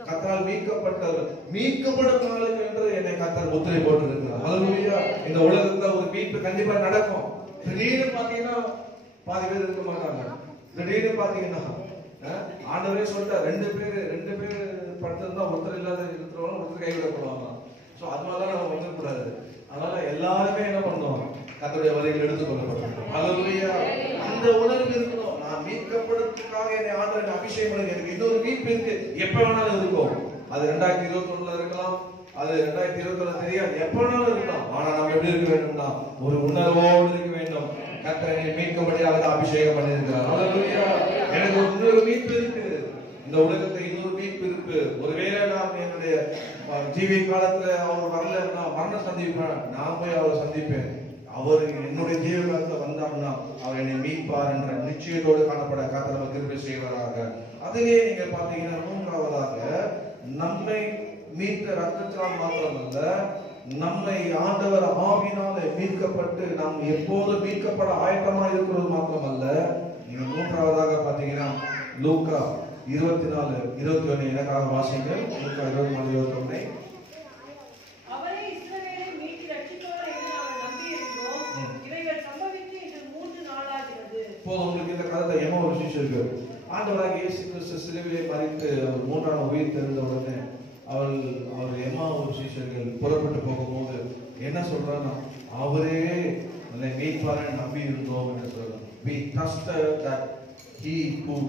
கத்தரால் மீட்கப்பட்டவர் மீட்கப்படும் நாளுக்கு என்று என்னை கத்தர் முத்திரை போட்டு இருக்கிறார். ஹல்லேலூயா. இந்த உலகத்துல ஒரு மீட்பு கண்டிப்பா நடக்கும். திடீர்னு பாத்தீங்கன்னா பாதி பேர் இருக்க மாட்டாங்க. திடீர்னு பாத்தீங்கன்னா ஆண்டவரே சொல்லிட்டார், ரெண்டு பேர் படுத்திருந்தா ஒருத்தர் இல்லாத இருக்கிறவங்க ஒருத்தர் கைவிடப்படுவாங்க. சோ அதனால நம்ம வந்துடக்கூடாது. அதனால எல்லாருமே என்ன பண்ணுவோம், கர்த்தருடைய வழியில் எடுத்துக்கொள்ளப்படும். ஹல்லேலூயா. அந்த உணர்வு இருக்கணும். நான் மீட்கப்படுறதுக்காக என்னை ஆண்டவர் அபிஷேகம் பண்ணி எனக்கு இன்னொரு மீட்பு இருக்கு, எப்ப வேணாலும் இருக்கும். அது 2021 இருக்கலாம், அது 2021 தெரியாது, எப்ப வேணாலும் இருக்கலாம். ஆனா நம்ம எப்படி இருக்க வேண்டும்னா ஒரு உணர்வோடு இருக்க வேண்டும். கர்த்தரை மீட்கும்படியாக அபிஷேகம் பண்ணியிருக்கிறார். ஹல்லேலூயா. எனக்கு ஒரு இன்னொரு மீட்பு இருக்கு, இந்த உலகத்துல இன்னொரு மீட்பு இருக்கு. ஒருவேளை நான் என்னுடைய ஜீவி காலத்துல அவர் வரல, நான் மரணம் சந்திப்பேன், நான் போய் அவரை சந்திப்பேன். அவர் என்னுடைய ஜீவ காலத்துல வந்தார்னா அவர் என்னை மீட்பார் என்ற நிச்சயத்தோடு காணப்பட கர்த்தர் நமக்கு கிருபை செய்வாராக. அதிலே நீங்க பாத்தீங்கன்னா, மூன்றாவதாக, நம்மை மீட்க ரத்தத்தினால் மாத்திரமல்ல, நம்மை ஆண்டவர் ஆவியினால மீட்கப்பட்டு நாம் எப்போது மீட்கப்பட ஆயத்தமா இருக்கிறது மாத்திரமல்ல, நீங்க மூன்றாவதாக பாத்தீங்கன்னா லூக்கா 24:21 எனக்காக வாசிங்க. லூக்கா 24:21. அவரே இஸ்ரவேலை மீட்டு ரட்சிப்பார் என்று நாங்கள் நம்பியிருக்கிறோம். இவைகள் சம்பவித்து இது 3 நாளாகிறது. போதும் உங்களுக்கு இந்த கதை எமோ ஒரு சிஷ்யருக்கு ஆண்டவராக இயேசு கிறிஸ்து சிலுவையிலே மரித்து அவர் 3ஆம் நாள் உயிர் தெழுந்த உடனே அவர் எம்மா ஒரு சிஷ்யர்கள் புறப்பட்டு போகும்போது என்ன சொல்றாங்கன்னா, அவரே நம்மை மீட்பார் நம்பி இருந்தோம் என்று சொல்றாங்க. We trusted that he could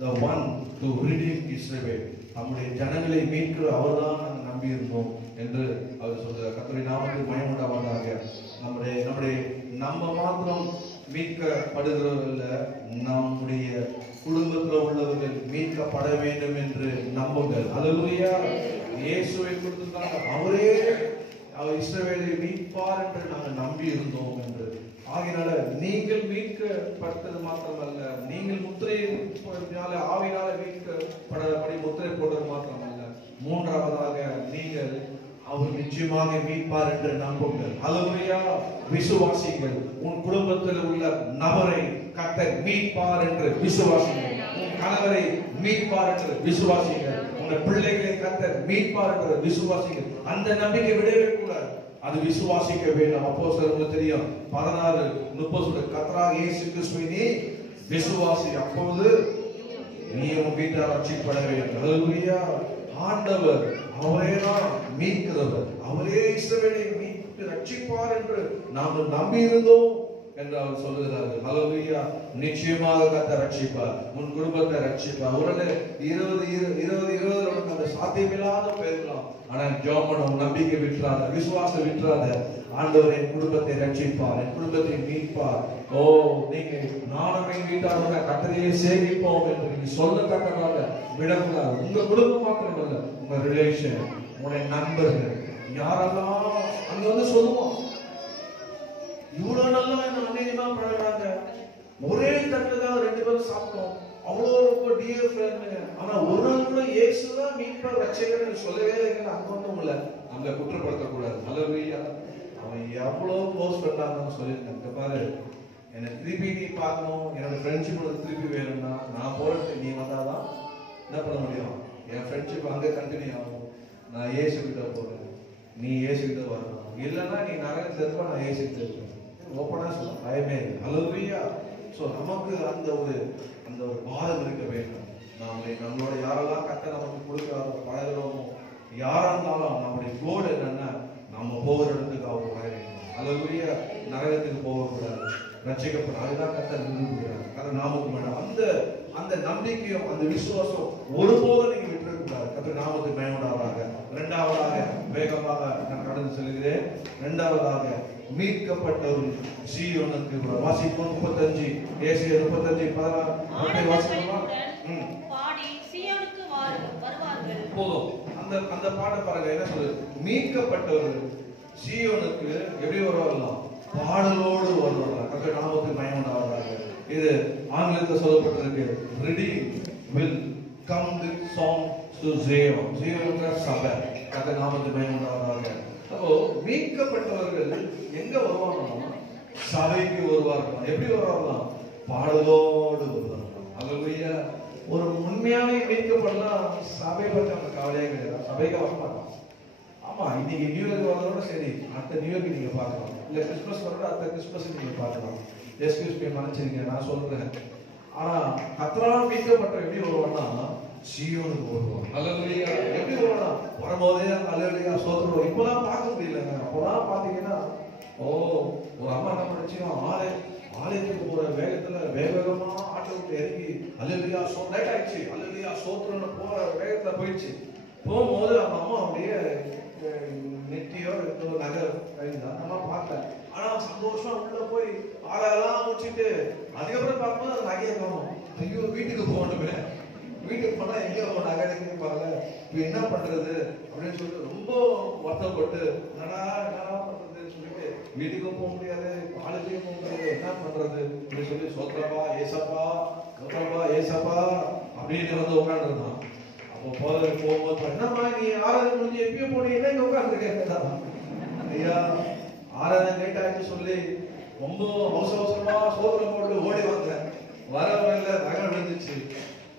the one to redeem Israel. நம்முடைய ஜனங்களை மீட்கிற அவர்தான் நாங்கள் நம்பி இருந்தோம் என்று அவர் சொல்றார். கர்த்தருடைய நாமத்துக்கு மகிமை உண்டாவதாக. நம்ம மாத்திரம் மீட்கப்படுகிறவர்கள், நம்முடைய குடும்பத்தில் உள்ளவர்கள் மீட்கப்பட வேண்டும் என்று நம்புங்கள். ஹல்லேலூயா. இயேசுவை கொடுத்துதான் அவரே அவர் இஸ்ரவேலை மீட்பார் என்று நாங்கள் நம்பி இருந்தோம் என்று. ஆகினால நீங்கள் மீட்கப்பட்டது மாத்திரமல்ல, நீங்கள் முத்திரை ஆவியினால மீட்கப்படி முத்திரை போடுறது மாத்திரமல்ல, மூன்றாவதாக நீங்கள் அவர் நிச்சயமாக மீட்பார் என்று நம்புங்கள். ஹல்லேலூயா. விசுவாசிங்கள். உன் குடும்பத்தில் உள்ள நபரை கர்த்தர் மீட்பார் என்று விசுவாசிங்கள். உன் கணவரை மீட்பார் என்று விசுவாசிங்கள். உங்க பிள்ளைகளை கர்த்தர் மீட்பார் என்று விசுவாசிங்கள். அந்த நம்பிக்கை விடவே கூடாது, அது விசுவாசிக்க வேண்டும். அப்போஸ்தலருக்கு தெரியும் 16:30 கர்த்தராகிய இயேசு கிறிஸ்துவை நீ விசுவாசி, அப்போது நீ உன் வீட்டார் ரட்சிக்கப்பட வேண்டும். ஹல்லேலூயா. ஆண்டவர் அவரேதான் மீட்கிறவர், அவரே இஸ்ரவேலை மீட்டு ரட்சிப்பார் என்று நாங்கள் நம்பி இருந்தோம் என்று அவர் சொல்லுகிறார்கள். ஹல்லேலூயா. நிச்சயமாக கர்த்தர் ரட்சிப்பார், உன் குடும்பத்தை ரட்சிப்பார். உடனே 20 அந்த சாத்தியமில்லாத போயிருக்கலாம். ஆனா ஜோமன் உன் நம்பிக்கை விட்டுறாத, விசுவாசம் விட்டுறாத. ஆண்டவர் என் குடும்பத்தை ரட்சிப்பார், என் குடும்பத்தை மீட்பார். ஓ, நீங்க நானும் என் வீட்டாரோட கர்த்தரையே சேவிப்போம் என்று நீங்க சொல்லத்தக்கதாக விடக்கூடாது. உங்க குடும்பம் மாத்திரமல்ல, உங்க ரிலேஷன், உங்களுடைய நண்பர்கள், யாரெல்லாம் அங்க வந்து சொல்லுவோம், இவ்வளவு நல்லா என்ன அநேகமா பழகிறாங்க, ஒரே தட்டுல தான் 2 பேரும் சாப்பிட்டோம், அவ்வளோ ரொம்ப டியர் ஃப்ரெண்ட், ஆனா ஒரு நாள் கூட இயேசுதான் மீட்பர் ரட்சகர்னு சொல்லவே இல்லைன்னு அங்க வந்து உங்களை நம்மளை குற்றப்படுத்தக்கூடாது. ஹல்லேலூயா. அவன் எவ்வளவு க்ளோஸ் பண்ணாங்கன்னு சொல்லியிருக்காங்க. பாரு, என்னை திருப்பி நீ பார்க்கணும், என்னோட ஃப்ரெண்ட்ஷிப் திருப்பி வேணும்னா நான் போறதுக்கு நீ வந்தாதான் என்ன பண்ண முடியும், என் ஃப்ரெண்ட்ஷிப் அங்கே கண்டினியூ ஆகும். நான் இயேசு கிட்ட போறேன், நீ இயேசு கிட்ட வரணும். இல்லைன்னா நீ நரகத்துல இருப்ப, நான் இயேசு கிட்ட இருப்பேன். ஓப்பனா சொல்ல பயமே இல்லை. ஹல்லேலூயா. சோ நமக்கு அந்த ஒரு பாரம் இருக்க வேண்டும். நம்மளோட யாரெல்லாம் கர்த்தர் நமக்கு கொடுக்கிறாரோ, பழகிறோமோ, யாரா இருந்தாலும் நம்முடைய கோல் என்னன்னா நம்ம போகிற இடத்துக்கு அவர் வரவேற்கணும். அல்லேலூயா. நரகத்துக்கு போகக்கூடாது, ரட்சிக்கப்படும். அதுதான் கர்த்தர் விரும்புகிறார். கர்த்தர் நாமத்துக்கு மேடம் அந்த நம்பிக்கையும் அந்த விசுவாசம் ஒருபோதும் நீங்க விட்டுறக்கூடாது. கர்த்தர் நாமத்துக்கு மேம்படாதாக. இரண்டாவதாக வேகமாக நான் கடந்து செல்கிறேன். இரண்டாவதாக மீட்கப்பட்டவர்கள் சீயோனுக்கு வாசிப்போம். 35 ஏசாயா 35:16 வாசிக்கலாம். பாடி சீயோனுக்கு வருவார்கள். போதும். அந்த பாட பாருங்க என்ன சொல்லுது? மீட்கப்பட்டவர்கள் சீயோனுக்கு எப்படி வருவாங்களாம்? பாடலோடு வருவாங்க. கர்த்தர் நாமத்துக்கு மகிமையுண்டாவதாக. இது ஆங்கிலத்தில் சொல்லப்பட்டிருக்கு. redeemed will come with song to Zion. ஜீவனுக்கு சபை. கர்த்தர் நாமத்துக்கு மகிமையுண்டாவதாக. அப்போ மீட்கப்பட்டவர்கள் எங்க வருவாங்கன்னா சபைக்கு வருவார்கள். எப்படி வருவாங்களாம்? பாடலோடு வருவார்கள். அல்லேலூயா. ஒரு உண்மையாவே மீட்கப்படலாம் சபை பற்றி அந்த கவலையே கிடையாது. சபைக்கு வரமாட்டோம். ஆமா, இன்னைக்கு நியூ இயர் வரதோட சரி, அடுத்த நியூ இயர்க்கு நீங்க பார்க்கலாம். இல்ல கிறிஸ்துமஸ் வரதோட அடுத்த கிறிஸ்துமஸ் நீங்க பார்க்கலாம். எஸ்கியூஸ் மீ, மன்னிச்சிருங்க, நான் சொல்றேன். ஆனா கர்த்தரால் மீட்கப்பட்ட எப்படி வருவான்னா சீயோனுக்கு வருவான். அல்லேலூயா. எப்படி வருவானா? வரும்போதே அல்லேலூயா ஸ்தோத்திரம். இப்பதான் பார்க்க முடியலங்க. அப்பதான் பாத்தீங்கன்னா ஒரு அம்மா என்ன பண்ணுச்சு, ஆலயத்துக்கு போற வேகத்துல வேகமா ஆட்டோ விட்டு இறங்கி அல்லேலூயா லேட் ஆயிடுச்சு, அல்லேலூயா ஸ்தோத்திரம்னு போற வேகத்துல போயிடுச்சு. போகும்போது அந்த அம்மா அப்படியே நெட்டியோ நகை அந்த அம்மா பார்க்கல. ஆனா சந்தோஷமா உள்ள போய் ஆளெல்லாம் முடிச்சுட்டு அதுக்கப்புறம் பார்க்கும்போது அந்த நகையை காணும். ஐயோ, வீட்டுக்கு போகணுமே. வீட்டுக்கு போனா எங்கேயோ நகை எடுக்கணும் பாருங்க, இப்ப என்ன பண்றது அப்படின்னு சொல்லிட்டு ரொம்ப வருத்தப்பட்டு என்னடா பண்றதுன்னு சொல்லிட்டு வீட்டுக்கும் போக முடியாது, காலேஜுக்கும் போக முடியாது, என்ன பண்றது அப்படின்னு சொல்லி சோத்ரபா ஏசப்பா அப்படின்னு வந்து உட்காந்துருந்தான். அப்போ போகும்போது என்னம்மா நீ ஆராதனை முடிஞ்சு எப்பயும் போனீங்கன்னா இங்க உட்காந்துருக்கேன். ஐயா ஆராதனை லேட் ஆயிடுச்சு சொல்லி ரொம்ப அவசரமா சோதனை போட்டு ஓடி வந்தேன். வர வரையில நகை விழுந்துச்சு.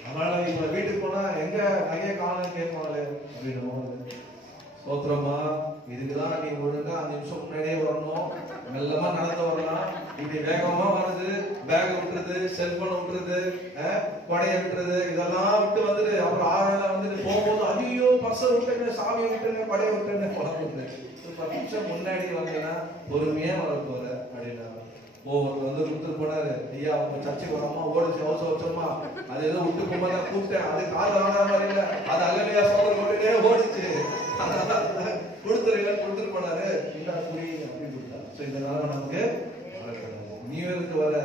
அதனால இப்ப வீட்டுக்கு போனா எங்க நகையை காணு கேட்பாங்களே அப்படின்னு. சோத்திரமா, இதுக்குதான் நீ ஒழுங்கா 5 நிமிஷம் முன்னாடியே வரணும், மெல்லமா நடந்து வரலாம். இப்படி வேகமா வருது, பேக் விட்டுறது, செல்போன் விட்டுறது, கொடைய விட்டுறது, இதெல்லாம் விட்டு வந்துட்டு அப்புறம் ஆறால வந்துட்டு போகும்போது ஐயோ பர்ஸை விட்டுங்க, சாமியை விட்டுங்க, கொடைய விட்டுங்க, குழம்புட்டு 10 நிமிஷம் முன்னாடி வந்தீங்கன்னா பொறுமையா வர போற அப்படின்னா வந்து கொடுத்துட்டு போனாரு. ஐயா அவங்க சர்ச்சைக்கு வராமா ஓடிச்சு அவசரமா, அது ஏதோ விட்டு போகும்போது கூப்பிட்டேன், அது காது வாங்காத மாதிரி இல்ல, அது அல்லேலூயா சோதனை போட்டுட்டே ஓடிச்சு, கொடுத்துட்டு போனாரு. இந்த புரி அப்படின்னு கொடுத்தாரு. சோ இதனால நமக்கு நியூ இயருக்கு வர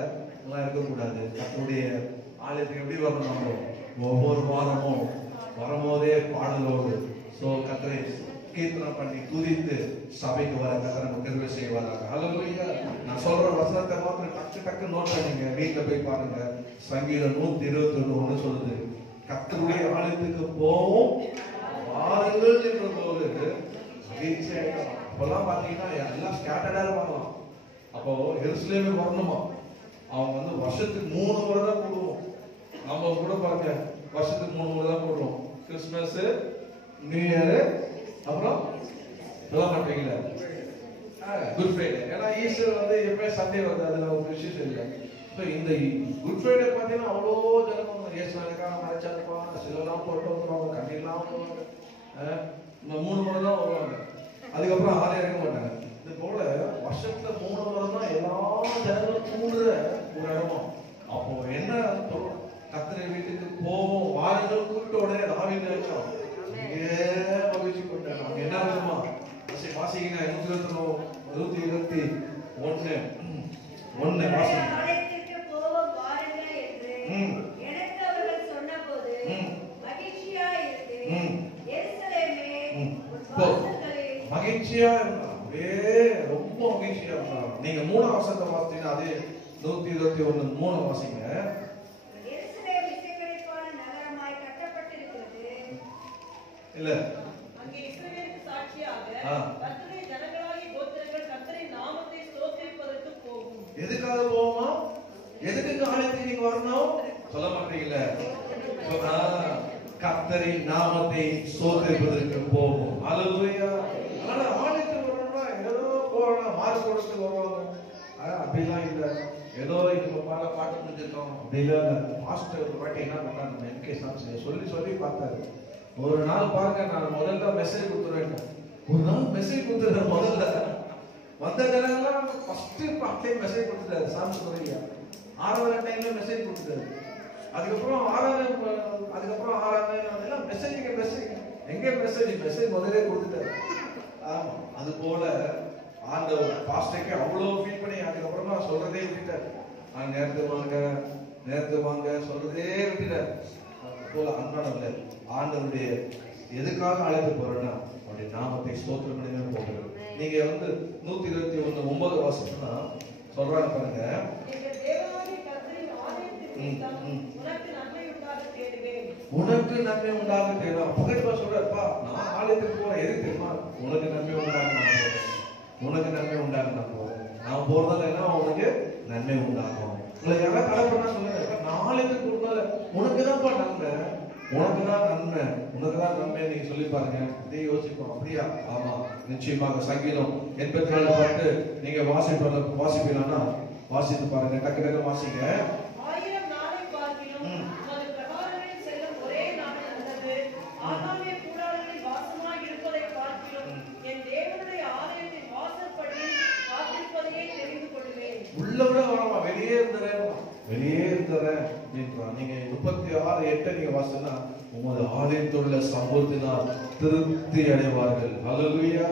எல்லாம் இருக்கக்கூடாது. கர்த்தருடைய ஆலயத்துக்கு எப்படி வரணும்? நம்ம ஒவ்வொரு வாரமும் வரும்போதே பாடலோடு கர்த்தரை கீர்த்தனம் பண்ணி துதித்து சபைக்கு வர கர்த்தர் நமக்கு கிருபை செய்வாராக. அல்லேலூயா. நான் சொல்ற வசனத்தை மாத்திரம் டக்கு நோட் பண்ணுங்க, வீட்டுல போய் பாருங்க. சங்கீதம் 121 சொல்லுது, கர்த்தருடைய ஆலயத்துக்கு போவோம் வாருங்கள் என்ற போது அப்பெல்லாம் பாத்தீங்கன்னா எல்லாம் ஸ்கேட்டர்டா வரலாம். அப்போ எருசலேமுக்கு வரணுமா, அவங்க வந்து வருஷத்துக்கு 3 முறை தான் போடுவோம். நம்ம கூட பாருங்க வருஷத்துக்கு 3 முறை தான் போடுவோம். கிறிஸ்துமஸ், நியூ இயர், அப்புறம் சொல்ல மாட்டீங்களா குட் ஃப்ரைடே. ஏன்னா ஈஸ்டர் வந்து எப்பயும் சண்டே வருது, அதுல ஒரு விசேஷம் இல்லை. இந்த குட் ஃப்ரைடே பாத்தீங்கன்னா அவ்வளோ ஜனம் ஏசுனாக்கா மறைச்சாதுப்பா சிலெல்லாம் போட்டு வந்துடுவாங்க, கண்ணீர்லாம் வருவாங்க. 3 முறை தான் வருவாங்க, அதுக்கப்புறம் ஆளே இருக்க மாட்டாங்க. இது போல வருஷத்துல 3 முறை தான் எல்லா ஜனங்களும் கூடுற ஒரு இடமா. அப்போ என்ன கர்த்தரை வீட்டுக்கு போவோம் வாருங்கள் கூப்பிட்ட உடனே தாவீது நினைச்சோம் மகிழ்ச்சி கொண்டாங்க. அவங்க என்ன விதமா வாசிங்க 121 வாசிங்க. மகிழ்ச்சியா இருந்தாங்க, ரொம்ப மகிழ்ச்சியா இருந்தாங்க. நீங்க 3 வசனத்தை வாசித்தீங்கன்னா அதே 121 3 வாசிங்க. இல்ல அங்கே இஸ்ரவேலுக்கு சாட்சியாக கர்த்தருடைய ஜனங்களாகிய கோத்திரங்கள் கர்த்தரின் நாமத்தை ஸ்தோத்திரிப்பதற்கு போகும். எதுக்காக போவோமா? எதுக்கு ஆலயத்துக்கு நீங்க வரணும் சொல்ல மாட்டீங்கல்ல. கர்த்தரின் நாமத்தை ஸ்தோத்திரிப்பதற்கு போவோம். அல்லேலூயா. ஆனா ஆலயத்துக்கு வரணும்னா ஏதோ போறோம், மார்க் கொடுத்து வருவாங்க, அப்படிலாம் இல்ல. ஏதோ இது பாட்டு முடிஞ்சிருக்கோம் அப்படி இல்ல. மாஸ்டர் ஒரு வாட்டி என்ன பண்ணாங்க, எம்கே சாம்சன் சொல்லி பார்த்தாரு. ஒரு நாள் பாருங்க, நான் முதல்ல மெசேஜ் கொடுத்துருவேன். ஒரு நாள் மெசேஜ் கொடுத்துருவேன். முதல்ல வந்த நேரம்லாம் ஃபர்ஸ்ட் அப்படியே மெசேஜ் கொடுத்துட்டாரு. சாமி சொல்றீங்க ஆறாவது டைம்ல மெசேஜ் கொடுத்துட்டாரு. அதுக்கப்புறம் ஆறாவது எல்லாம் மெசேஜ் எங்க மெசேஜ் முதலே கொடுத்துட்டாரு. ஆமா, அது போல ஆண்டவர் பாஸ்டருக்கு அவ்வளவு ஃபீல் பண்ணி அதுக்கப்புறமா சொல்றதே விட்டுட்டார். நேரத்து வாங்க சொல்றதே விட்டுட்டார். போல அன்பானவர்களே, ஆண்டவருடைய எதுக்காக அழைத்து போறோம்னா அவருடைய நாமத்தை ஸ்தோத்திரம் பண்ணி போகிறது. நீங்க 121:9 வாசிச்சா சொல்றாங்க பாருங்க, உனக்கு நன்மை உண்டாக தேடும். பகல்வா சொல்றப்பா, நான் ஆலயத்துக்கு போறேன், எது தெரியுமா? உனக்கு நன்மை உண்டாக நான் போறேன். உனக்கு நன்மை உண்டாக நான் போறேன். நான் போறதால என்ன, உனக்கு நன்மை உண்டாகும். உங்களை யாராவது கடை பண்ணா சொல்லுங்க, நான் ஆலயத்துக்கு போறதால உனக்கு தான்ப்பா நன்மை, உனக்கு தான் நன்மை, உனக்கு தான் நன்மை. நீங்க சொல்லி பாருங்க, இதே யோசிப்போம். அப்படியா? ஆமா, நிச்சயமாக. சங்கீதம் 84 நீங்க வாசிப்பீங்கன்னா வாசித்து பாருங்க. டக்கு டக்கு வாசிங்க. உள்ள விட வரமா, வெளியே இருந்தறேன். நீங்க 36:8 நீங்க வாசினா, உமது ஆலயத்துள்ள சம்பவத்தினால் திருப்தி அடைவார்கள். ஹல்லேலூயா.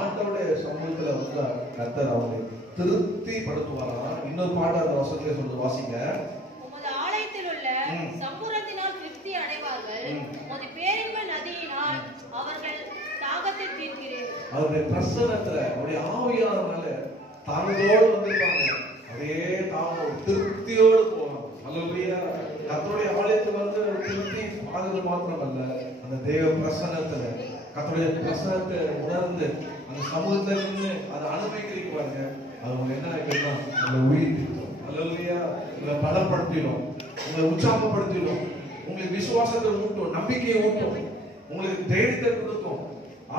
ஆண்டவருடைய சம்பவத்துல வந்தா கர்த்தர் அவரை திருப்தி படுத்துவாராம். இன்னொரு பாட்டு அந்த வசனத்தை சொல்லுது, வாசிங்க. உமது ஆலயத்தில் உள்ள சம்பூரணத்தினால் திருப்தி அடைவார்கள். உமது பேரின்ப நதியினால் அவர்கள் தாகத்தை தீர்க்கிறீர். அவருடைய பிரசன்னத்துல, அவருடைய ஆவியானவரால தாகத்தோடு வந்திருப்பாங்க. அதே தாகம் திருப்தியோடு போவாங்க. ஹல்லேலூயா. கர்த்தருடைய ஆலயத்துக்கு வந்து திருப்தி ஆகுது மாத்திரமல்ல, அந்த தேவ பிரசன்னத்துல கர்த்தருடைய பிரசன்னத்தை உணர்ந்து அந்த சமூகத்துல இருந்து அதை அனுபவிக்கிறீங்க. அது என்ன ஆகிடும்னா, உங்களை உயிர்ப்பிக்கும். ஹல்லேலூயா. உங்களை பலப்படுத்திடும், உங்களை உற்சாகப்படுத்திடும், உங்களுக்கு விசுவாசத்தை ஊட்டும், நம்பிக்கையை ஊட்டும், உங்களுக்கு தைரியத்தை கொடுக்கும்.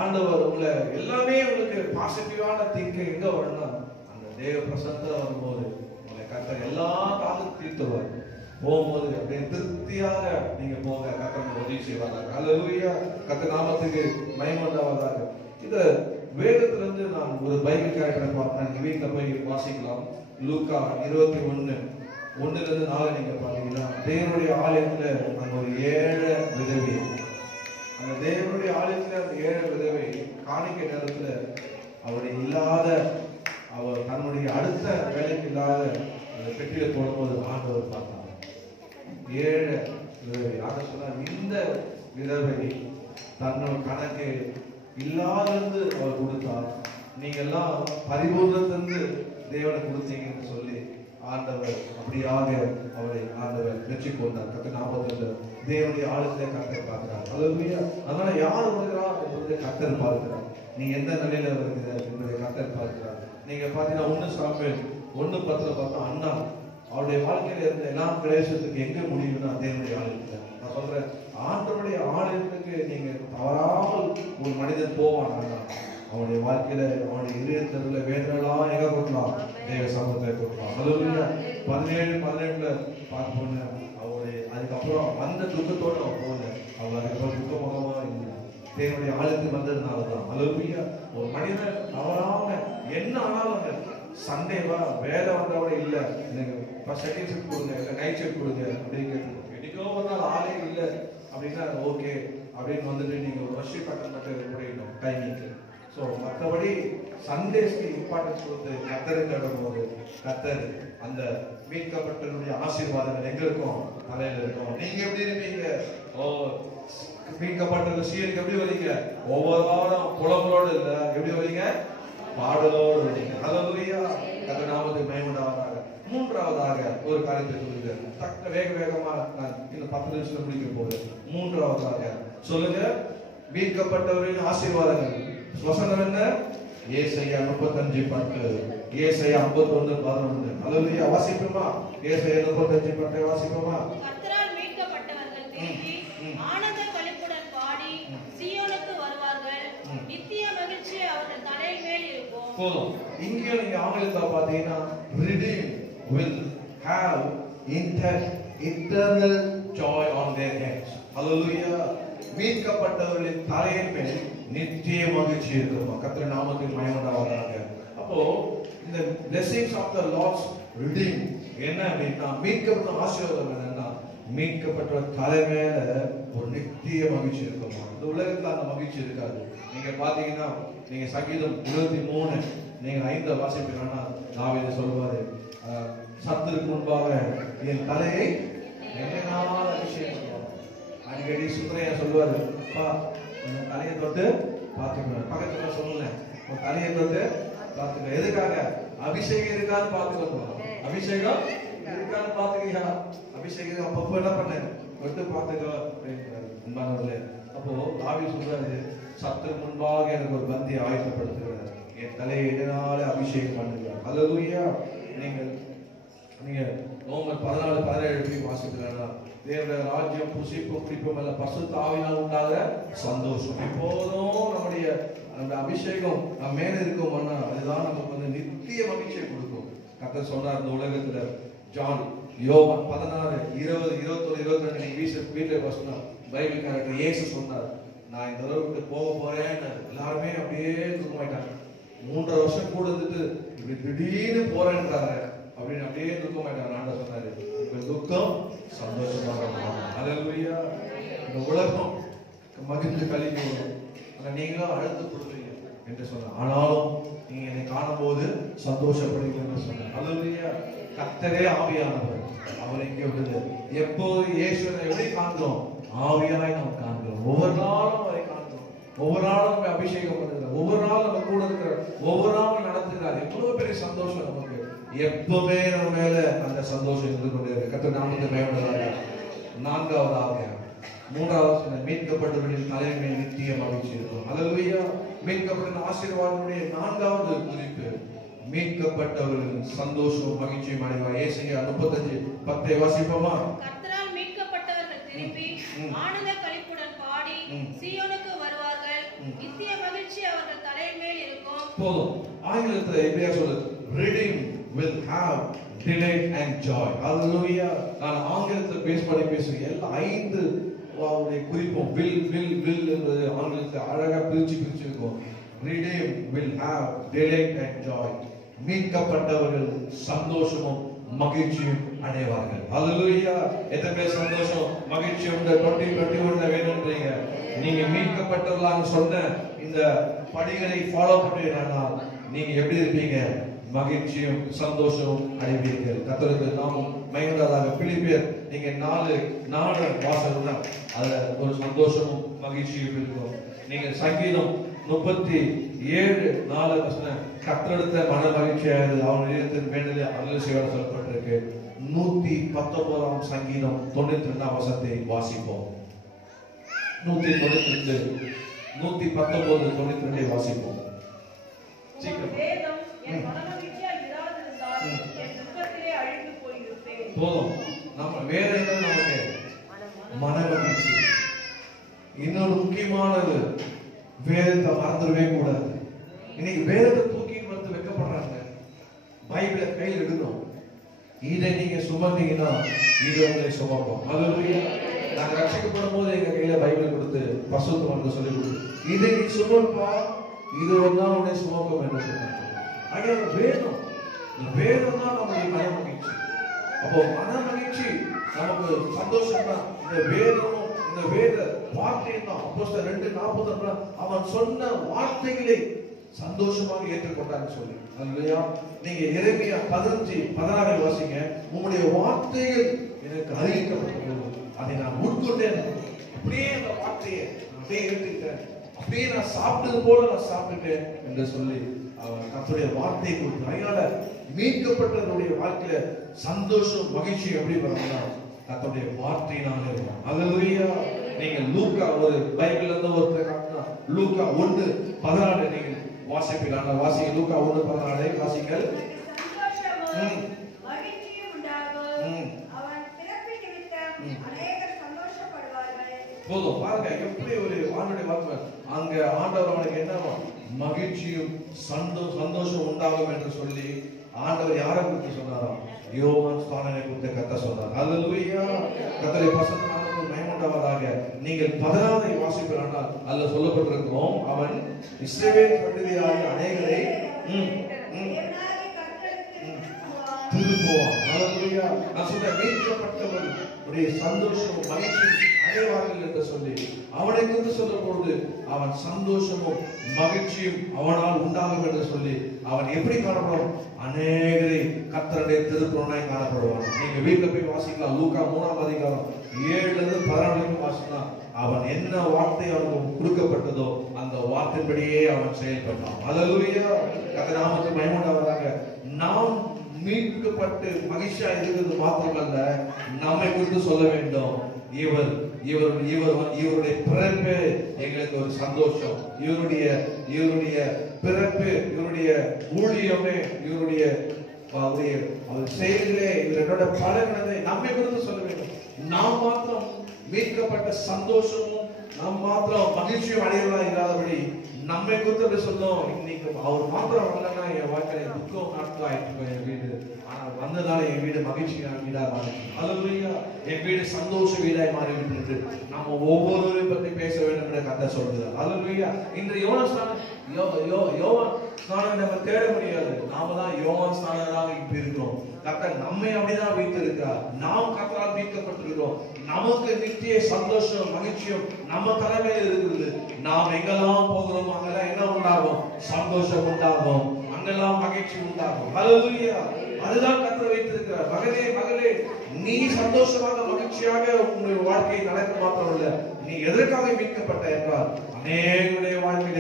ஆண்டவர் உங்களை எல்லாமே உங்களுக்கு பாசிட்டிவான திங்க் எங்க வரணும்னா, அந்த தேவ பிரசன்னத்துல வரும்போது உங்களை கர்த்தர் எல்லா தாகம் தீர்த்துவார். போகும்போது அப்படியே திருப்தியாக நீங்க போக கர்த்தர் உதவி செய்வாங்க. ஹல்லேலூயா. கர்த்தர் நாமத்துக்கு மகிமை உண்டாவதாக. இந்த வேதத்துல இருந்து நான் ஒரு பைபிள் கேரக்டரை பார்த்தேன். நீங்க வீட்டுல போய் வாசிக்கலாம். லூக்கா 21:1-4 நீங்க பாத்தீங்கன்னா, தேவனுடைய ஆலயத்துல அங்க ஒரு 7 விதவை, அந்த தேவனுடைய ஆலயத்துல அந்த 7 விதவை காணிக்கை நேரத்துல அவருடைய இல்லாத, அவர் தன்னுடைய அடுத்த வேலைக்கு இல்லாத அந்த பெட்டியில போடும்போது ஆண்டவர் பார்த்தார். 7 விதவை. ஆக சொன்னார், இந்த விதவை தன்னோட கணக்கு இல்லாதது அவர் கொடுத்தார். நீங்க எல்லாம் பரிபூர்ணத்திலிருந்து தேவனை கொடுத்தீங்கன்னு சொல்லி ஆண்டவர் அப்படியாக அவரை ஆண்டவர் வெற்றி கொண்டார். கர்த்தர் நாமத்தில் தேவனுடைய ஆளுநரை கர்த்தர் பார்க்கிறார். ஹல்லேலூயா. அதனால யார் வருகிறார் என்பதை கர்த்தர் பார்க்கிறார். நீங்க எந்த நிலையில வருகிறார் என்பதை கர்த்தர் பார்க்கிறார். நீங்க பாத்தீங்கன்னா 1 சாமுவேல் 1:10 பார்த்தா, அண்ணா அவருடைய வாழ்க்கையில இருந்த எல்லா கிளேசத்துக்கு எங்க முடியும்னா தேவனுடைய ஆலயத்துல. நான் சொல்றேன், ஆண்டவருடைய ஆலயத்துக்கு நீங்க தவறாமல் ஒரு மனிதன் போவானா, அவனுடைய வாழ்க்கையில அவனுடைய இதயத்துல வேதனைலாம் எங்க கொடுக்கலாம், தேவ சமூகத்தை கொடுக்கலாம். ஹல்லேலூயா. 17:18 பார்ப்போம். அவருடைய அதுக்கப்புறம் அந்த துக்கத்தோடு அவன் போகல. அவர் அதுக்கப்புறம் துக்கமுகமா இல்லை, தேவனுடைய ஆலயத்துக்கு வந்ததுனாலதான். ஹல்லேலூயா. ஒரு மனிதன் தவறாம என்ன ஆனாலும் சண்டேவா வேலை வந்தவட இல்ல, செகண்ட் ஷிஃப்ட் கொடுங்க, இல்ல நைட் ஷிஃப்ட் கொடுங்க அப்படிங்கிறது. என்னைக்கோ ஒரு நாள் ஆளே இல்ல அப்படின்னா ஓகே அப்படின்னு வந்துட்டு நீங்க ஒரு வர்ஷிப் அட்டன் பண்றது முடியணும் டைமிங்க்கு. ஸோ மற்றபடி சண்டேஸ்க்கு இம்பார்ட்டன்ஸ் கொடுத்து கர்த்தரை தேடும் போது கர்த்தர் அந்த மீட்கப்பட்டவருடைய ஆசீர்வாதங்கள் எங்க இருக்கும், தலையில இருக்கும். நீங்க எப்படி இருப்பீங்க? மீட்கப்பட்ட சீருக்கு எப்படி வரீங்க? ஒவ்வொரு வாரம் புலம்பலோடு இல்ல, எப்படி வரீங்க? பாடலோடு வரீங்க. ஹல்லேலூயா. கர்த்தர் நாமத்துக்கு மகிமை உண்டாவதாக. மூன்றாவதாக ஒரு காரியத்தை சொல்லுங்க. வேகமா நான் இன்னும் 10 நிமிஷத்துல முடிக்க போகுது. மூன்றாவதாக சொல்லுங்க, மீட்கப்பட்டவரின் ஆசீர்வாதங்கள். வசனம் என்ன? ஏசாயா 35:10, ஏசாயா 51:11. ஹல்லேலூயா. வாசிப்போமா? ஏசாயா 35:10 வாசிப்போமா? கர்த்தரால் மீட்கப்பட்டவர்கள் திரும்பி ஆனந்த களிப்புடன் பாடி சீயோனுக்கு வருவார்கள். நித்திய மகிழ்ச்சி அவர்கள் தலையில் மேல் இருக்கும். போதும். இங்கே நீங்க ஆங்கிலத்துல பாத்தீங்கன்னா redeemed will have eternal joy on their heads. Hallelujah. மீட்கப்பட்டவர்களின் தலையின் மேல் நித்திய மகிழ்ச்சி இருக்குமா. கர்த்தர் நாமத்துக்கு மகிமை உண்டாவதாக. அப்போ இந்த blessings of the Lord's redeem என்ன அப்படின்னா, மீட்கப்பட்ட ஆசீர்வாதம் என்னன்னா, மீட்கப்பட்ட தலை மேல ஒரு நித்திய மகிழ்ச்சி இருக்குமா. இந்த உலகத்துல அந்த மகிழ்ச்சி இருக்காது. நீங்க பாத்தீங்கன்னா, நீங்க சங்கீதம் 23 நீங்க 5 வாசிப்பீங்கன்னா, தாவீது சொல்வாரு, சத்துருக்கு முன்பாக என் தலையை எண்ணெயால் அபிஷேகம் பண்ணுவார். அடிக்கடி சுந்தரையா சொல்லுவாரு, அப்பா உன் தலையை தொட்டு பார்த்துக்கணும். பக்கத்துல சொல்லல, உன் தலையை தொட்டு பார்த்துக்க. எதுக்காக? அபிஷேகம் இருக்கான்னு பார்த்துக்கணும். அபிஷேகம் இருக்கான்னு பார்த்துக்கியா. அபிஷேகம் அப்பப்போ என்ன பண்ண தொட்டு பார்த்துக்கோ அப்படின்றாரு. அப்போ தாவீது சொல்றாரு, சத்துரு முன்பாக எனக்கு ஒரு பந்தி ஆயத்தப்படுத்துகிறார், என் தலையை எதனால அபிஷேகம் பண்ணுகிறார். அல்லேலூயா. நீங்க ரோமர் 14:17 வாசிக்கிறீங்கன்னா, தேவனுடைய ராஜ்யம் புசிப்பும் குடிப்பும் அல்ல, பரிசுத்த ஆவியினால் உண்டாக சந்தோஷம். எப்போதும் நம்முடைய அந்த அபிஷேகம் நம்ம மேல இருக்கும்னா, அதுதான் நமக்கு வந்து நித்திய மகிழ்ச்சியை கொடுக்கும். கர்த்தர் சொன்னார் இந்த உலகத்துல, ஜான் யோவான் 16:20-21-22 நீங்க வீட்டுல வசனம் பைபிள் கேரக்டர் இயேசு சொன்னார், நான் இந்த உலகத்துக்கு போக போறேன். எல்லாருமே அப்படியே துக்கமாயிட்டாங்க. 3.5 வருஷம் கூட இருந்துட்டு இப்படி திடீர்னு போறேன்றாரு அப்படின்னு அப்படியே துக்கமாயிட்டாங்க. நான் சொன்னாரு, உங்கள் துக்கம் சந்தோஷமாக. அல்லேலூயா. இந்த உலகம் மகிழ்ந்து கழிவு வரும், ஆனா நீங்களும் அழுத்தப்படுவீங்க என்று சொன்னார். ஆனாலும் நீங்க என்னை காணும் போது சந்தோஷப்படுவீங்க என்று சொன்னார். அல்லேலூயா. கர்த்தரே ஆவியானவர், அவர் எங்கே விடுது. எப்போது இயேசுவை எப்படி காண்கிறோம்? ஆவியாய் நாம் காண்கிறோம். ஒவ்வொரு நாளும் அவரை காண்கிறோம். ஒவ்வொரு நாளும் நம்ம அபிஷேகம் பண்ணுகிறார். ஒவ்வொரு நாளும் நம்ம கூட இருக்கிறார். ஒவ்வொரு நாளும் நடத்துகிறார். எவ்வளவு பெரிய சந்தோஷம் நமக்கு. எப்பவுமே நம்ம மேல அந்த சந்தோஷம் இருந்து கொண்டே இருக்கு. கர்த்தர் நாமத்துக்கு மகிமை. 4வது 3வது மீட்கப்பட்டவர்களின் தலையின் மேல் நித்திய மகிழ்ச்சி இருக்கும். அல்லேலூயா. மீட்கப்பட்ட ஆசீர்வாதனுடைய 4வது குறிப்பு, மீட்கப்பட்டவர்களின் சந்தோஷம் மகிழ்ச்சியும் அடைவார். ஏசாயா 35:10 வாசிப்போமா? கர்த்தரால் மீட்கப்பட்டவர்கள் திரும்பி ஆனந்த களிப்புடன் பாடி சீயோனுக்கு வருவார்கள், நித்திய மகிழ்ச்சி அவர்கள் தலையின் மேல் இருக்கும். போதும். ஆங்கிலத்துல எப்படியா சொல்லுது? redeem will have delight and joy. Hallelujah. நான் ஆங்கிலத்துல பேஸ் பண்ணி பேசுறேன். எல்லா 5 குறிப்பும் will என்பது ஆங்கிலத்துல அழகா பிரிச்சு இருக்கும். redeem will have delight and joy. மீட்கப்பட்டவர்கள் சந்தோஷமும் மகிழ்ச்சியும் அடைவார்கள். Hallelujah. எத்தனை சந்தோஷம் மகிழ்ச்சி உங்க 2021 வேணும்ன்றீங்க. நீங்க மீட்கப்பட்டவர்களாக சொன்ன இந்த படிகளை ஃபாலோ பண்றீங்கன்னா நீங்க எப்படி இருப்பீங்க? மகிழ்ச்சியும் சந்தோஷமும் அடைவீர்கள். கர்த்தருக்கு நாமம் மகிமையாக. பிலிப்பியர் நீங்க 4 வாசகம் தான், அதுல ஒரு சந்தோஷமும் மகிழ்ச்சியும் இருக்கும். நீங்க சங்கீதம் 37:4 கர்த்தருடைய மன மகிழ்ச்சியானது அவன் இதயத்தின் மேலே அருள் செய்வார் சொல்லப்பட்டிருக்கு. 119 சங்கீதம் 92 வசனத்தை வாசிப்போம். 192 119 92 வாசிப்போம். வேதம் என் மனமகிழ்ச்சியாய் இராதிருந்தால் என் துக்கத்திலே அழிந்து போயிருப்பேன். போதும். நம்ம வேதங்கள் நமக்கு மனமகிழ்ச்சி. இன்னொரு முக்கியமானது, வேதத்தை மறந்துடவே கூடாது. இன்னைக்கு வேதத்தை தூக்கிட்டு வந்து வைக்கப்படுறாங்க. பைபிளை கையில் எடுக்கணும். இதை நீங்க சுமந்தீங்கன்னா இது உங்களை சுமப்போம். அல்லேலூயா. நாங்க ரட்சிக்கப்படும் போது எங்க கையில பைபிள் கொடுத்து பசுத்தம் சொல்லி கொடுத்து இதை நீ சுமப்பா, இது ஒன்னா உன்னை சுமக்கும் என்று சொன்னாங்க. ஆகிய வேதம் தான் நம்முடைய மனமகிழ்ச்சி. அப்போ மனமகிழ்ச்சி நமக்கு சந்தோஷம் தான். இந்த வேதமும் இந்த வேத வார்த்தையும் தான். அப்போஸ்தலர் 2:40 அவன் சொன்ன வார்த்தைகளை சந்தோஷமாக ஏற்றுக்கொண்டான்னு சொல்லி. அல்லேலூயா. நீங்க எரேமியா 15:16 வாசிங்க. உம்முடைய வார்த்தைகள் எனக்கு அறிவிக்கப்பட்டது, அதை நான் உட்கொண்டேன். அப்படியே அந்த வார்த்தையை அப்படியே ஏற்றுக்கிட்டேன். அப்படியே நான் சாப்பிட்டது போல நான் சாப்பிட்டுட்டேன் என்று சொல்லி அவன் கர்த்தருடைய வார்த்தையை கொடுத்து. அதனால மீட்கப்பட்டவருடைய வாழ்க்கையில சந்தோஷம் மகிழ்ச்சி எப்படி வரணும்னா கர்த்தருடைய வார்த்தையினாலே இருக்கும். அல்லேலூயா. நீங்க லூக்கா ஒரு பைபிள்ல இருந்து ஒருத்தர் காட்டினா லூக்கா 1:14 நீங்க வாசிப்பீங்க. வாசிங்க. லூக்கா 1:14 வாசிங்கள். போதும். பாருங்க எப்படி ஒரு ஆண்டுடைய வார்த்தை. அங்க ஆண்டவர் அவனுக்கு என்னவா மகிழ்ச்சியும் சந்தோஷம் உண்டாகும் என்று சொல்லி ஆண்டவர் யாரை குறித்து சொன்னாராம்? யோவான் ஸ்நானனை குறித்து கர்த்தர் சொன்னார். அல்லேலூயா. கர்த்தருடைய பரிசுத்த நாமத்துக்கு நாமத்துக்கு மகிமையுண்டாவதாக. நீங்கள் 16 வாசிப்பீரானால் அதுல சொல்லப்பட்டிருக்கிறோம், அவன் இஸ்ரவேல் சந்ததியாகிய அநேகரை திருப்புவான். ஹல்லேலூயா. நான் சொல்ற மீட்கப்பட்டவன் உடைய சந்தோஷமும் மகிழ்ச்சியும் அடைவார்கள் என்று சொல்லி அவனை குறித்து சொல்லும் பொழுது அவன் சந்தோஷமும் மகிழ்ச்சியும் அவனால் உண்டாகும் என்று சொல்லி அவன் எப்படி காணப்படும்? அநேகரை கர்த்தருடைய திருப்புறனாய் காணப்படுவான். நீங்க வீட்டுல போய் வாசிக்கலாம். லூக்கா 3ஆம் அதிகாரம் 7-14 வாசிக்கலாம். அவன் என்ன வார்த்தை அவனுக்கு கொடுக்கப்பட்டதோ அந்த வார்த்தையின்படியே அவன் செயல்பட்டான். ஹல்லேலூயா. கர்த்தர் நாமத்துக்கு மகிமை உண்டாவதாக. நாம் மீட்கப்பட்டு மகிழ்ச்சியா இருக்கிறது மாத்திரமல்ல, நம்மை குறித்து சொல்ல வேண்டும், இவருடைய பிறப்பு எங்களுக்கு ஒரு சந்தோஷம், இவருடைய பிறப்பு, இவருடைய ஊழியமே, இவருடைய செயல்களே, இவரோட பலன்களை நம்மை குறித்து சொல்ல வேண்டும். நாம் மாத்திரம் மீட்கப்பட்ட சந்தோஷமும் நாம் மாத்திரம் மகிழ்ச்சியும் அடையவா இல்லாதபடி நம்மை குறித்து சொல்லும். இன்னைக்கு அவர் மாத்திரம் வரலன்னா என் வாழ்க்கையில துக்கம் நாட்கள் ஆயிட்டு என் வீடு, ஆனா வந்ததால என் வீடு மகிழ்ச்சியான வீடா மாறி, ஹல்லேலூயா, என் வீடு சந்தோஷ வீடாய் மாறிவிட்டது. நம்ம ஒவ்வொருவரையும் பற்றி பேச வேண்டும் என்ற கதை சொல்றது. ஹல்லேலூயா. இன்று யோவான் ஸ்நானம் நம்ம தேட முடியாது. நாம தான் யோவான் ஸ்நானராக இப்ப இருக்கிறோம். கர்த்தர் நம்மை அப்படிதான் வைத்திருக்கிறார். நாம் கர்த்தரால் மீட்கப்பட்டிருக்கிறோம். நமக்கு நித்திய சந்தோஷம் மகிழ்ச்சியும் நம்ம தலைமையில் இருக்கிறது. நாம் எங்கெல்லாம் போகிறோம் அங்கெல்லாம் என்ன உண்டாகும்? சந்தோஷம் உண்டாகும், அங்கெல்லாம் மகிழ்ச்சி உண்டாகும். ஹல்லேலூயா. அதுதான் கர்த்தர் வைத்திருக்கிறார். மகனே மகளே, நீ சந்தோஷமாக மகிழ்ச்சியாக உங்களுடைய வாழ்க்கை நடக்க மாத்திரமல்ல, நீ எதற்காக மீட்கப்பட்ட என்றால் அநேகருடைய வாழ்க்கையில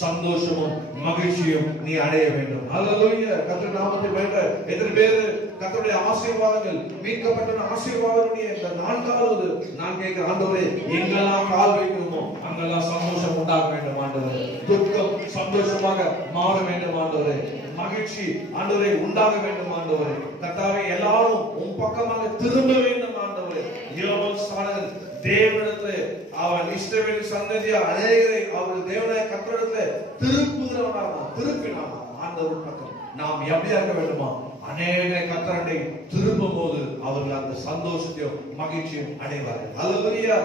சந்தோஷமும் மகிழ்ச்சியும் நீ அடைய வேண்டும். ஹல்லேலூயா. கர்த்தர் நாமத்தை வேண்ட எத்தனை பேர் கர்த்தருடைய ஆசீர்வாதங்கள் மீட்கப்பட்ட ஆசீர்வாதங்களுடைய இந்த 4வது நான் கேட்கிற ஆண்டவரே, எங்கெல்லாம் கால் வைக்கணுமோ அங்கெல்லாம் சந்தோஷம் உண்டாக வேண்டும் ஆண்டவரே. துக்கம் சந்தோஷமாக மாற வேண்டும் ஆண்டவரே. மகிழ்ச்சி ஆண்டவரே உண்டாக வேண்டும் ஆண்டவரே. கர்த்தாவே, எல்லாரும் உன் பக்கமாக திரும்ப வேண்டும் ஆண்டவரே. யோவான் ஸ்நானகன் தேவனிடத்திலே அவன் இஸ்ரவேல் சந்ததியா அநேகரை அவர் தேவனாய கர்த்தரிடத்திலே திருப்பினான் ஆண்டவர் பக்கம். நாம் எப்படியா இருக்க வேண்டுமா? அநேக கர்த்தரை திரும்பும் போது அவர்கள் அந்த சந்தோஷத்தையும் மகிழ்ச்சியும் அடைவார்கள். ஹல்லேலூயா.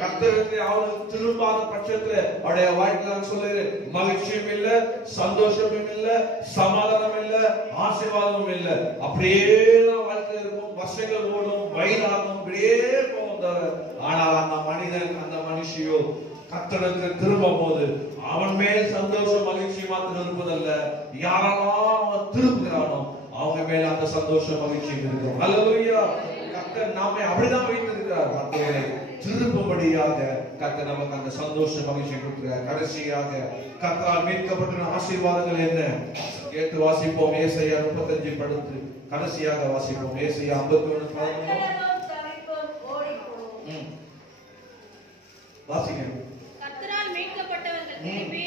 கர்த்தருக்கு அவர்கள் திரும்பாத பட்சத்துல அவருடைய வாழ்க்கையில் சொல்லுகிறேன், மகிழ்ச்சியும் இல்ல, சந்தோஷமும் இல்ல, சமாதானம் இல்ல, ஆசீர்வாதமும் இல்ல. அப்படியே வாழ்க்கை இருக்கும். வருஷங்கள் ஓடும், வயதாகும், அப்படியே போகும். ஆனால் அந்த மனிதன் அந்த மனுஷியோ கர்த்தருக்கு திரும்பும் போது அவன் மேல் சந்தோஷம் மகிழ்ச்சி மாத்திரம் இருப்பதல்ல, யாரெல்லாம் அவன் திரும்புகிறானோ அவங்க மேல அந்த சந்தோஷம் மகிழ்ச்சி இருக்கும். ஹல்லேலூயா. கர்த்தர் நாமே அப்படிதான் வைத்திருக்கிறார். கர்த்தரை திரும்பும்படியாக கர்த்தர் நமக்கு அந்த சந்தோஷ மகிழ்ச்சி கொடுக்கிறார். கடைசியாக கர்த்தரால் மீட்கப்பட்ட ஆசீர்வாதங்கள் என்ன? கேட்டு வாசிப்போம். ஏசாயா 35 படுத்து கடைசியாக வாசிப்போம். ஏசாயா 51:11 வாசிங்க. கர்த்தரால் மீட்கப்பட்டவர்கள் திரும்பி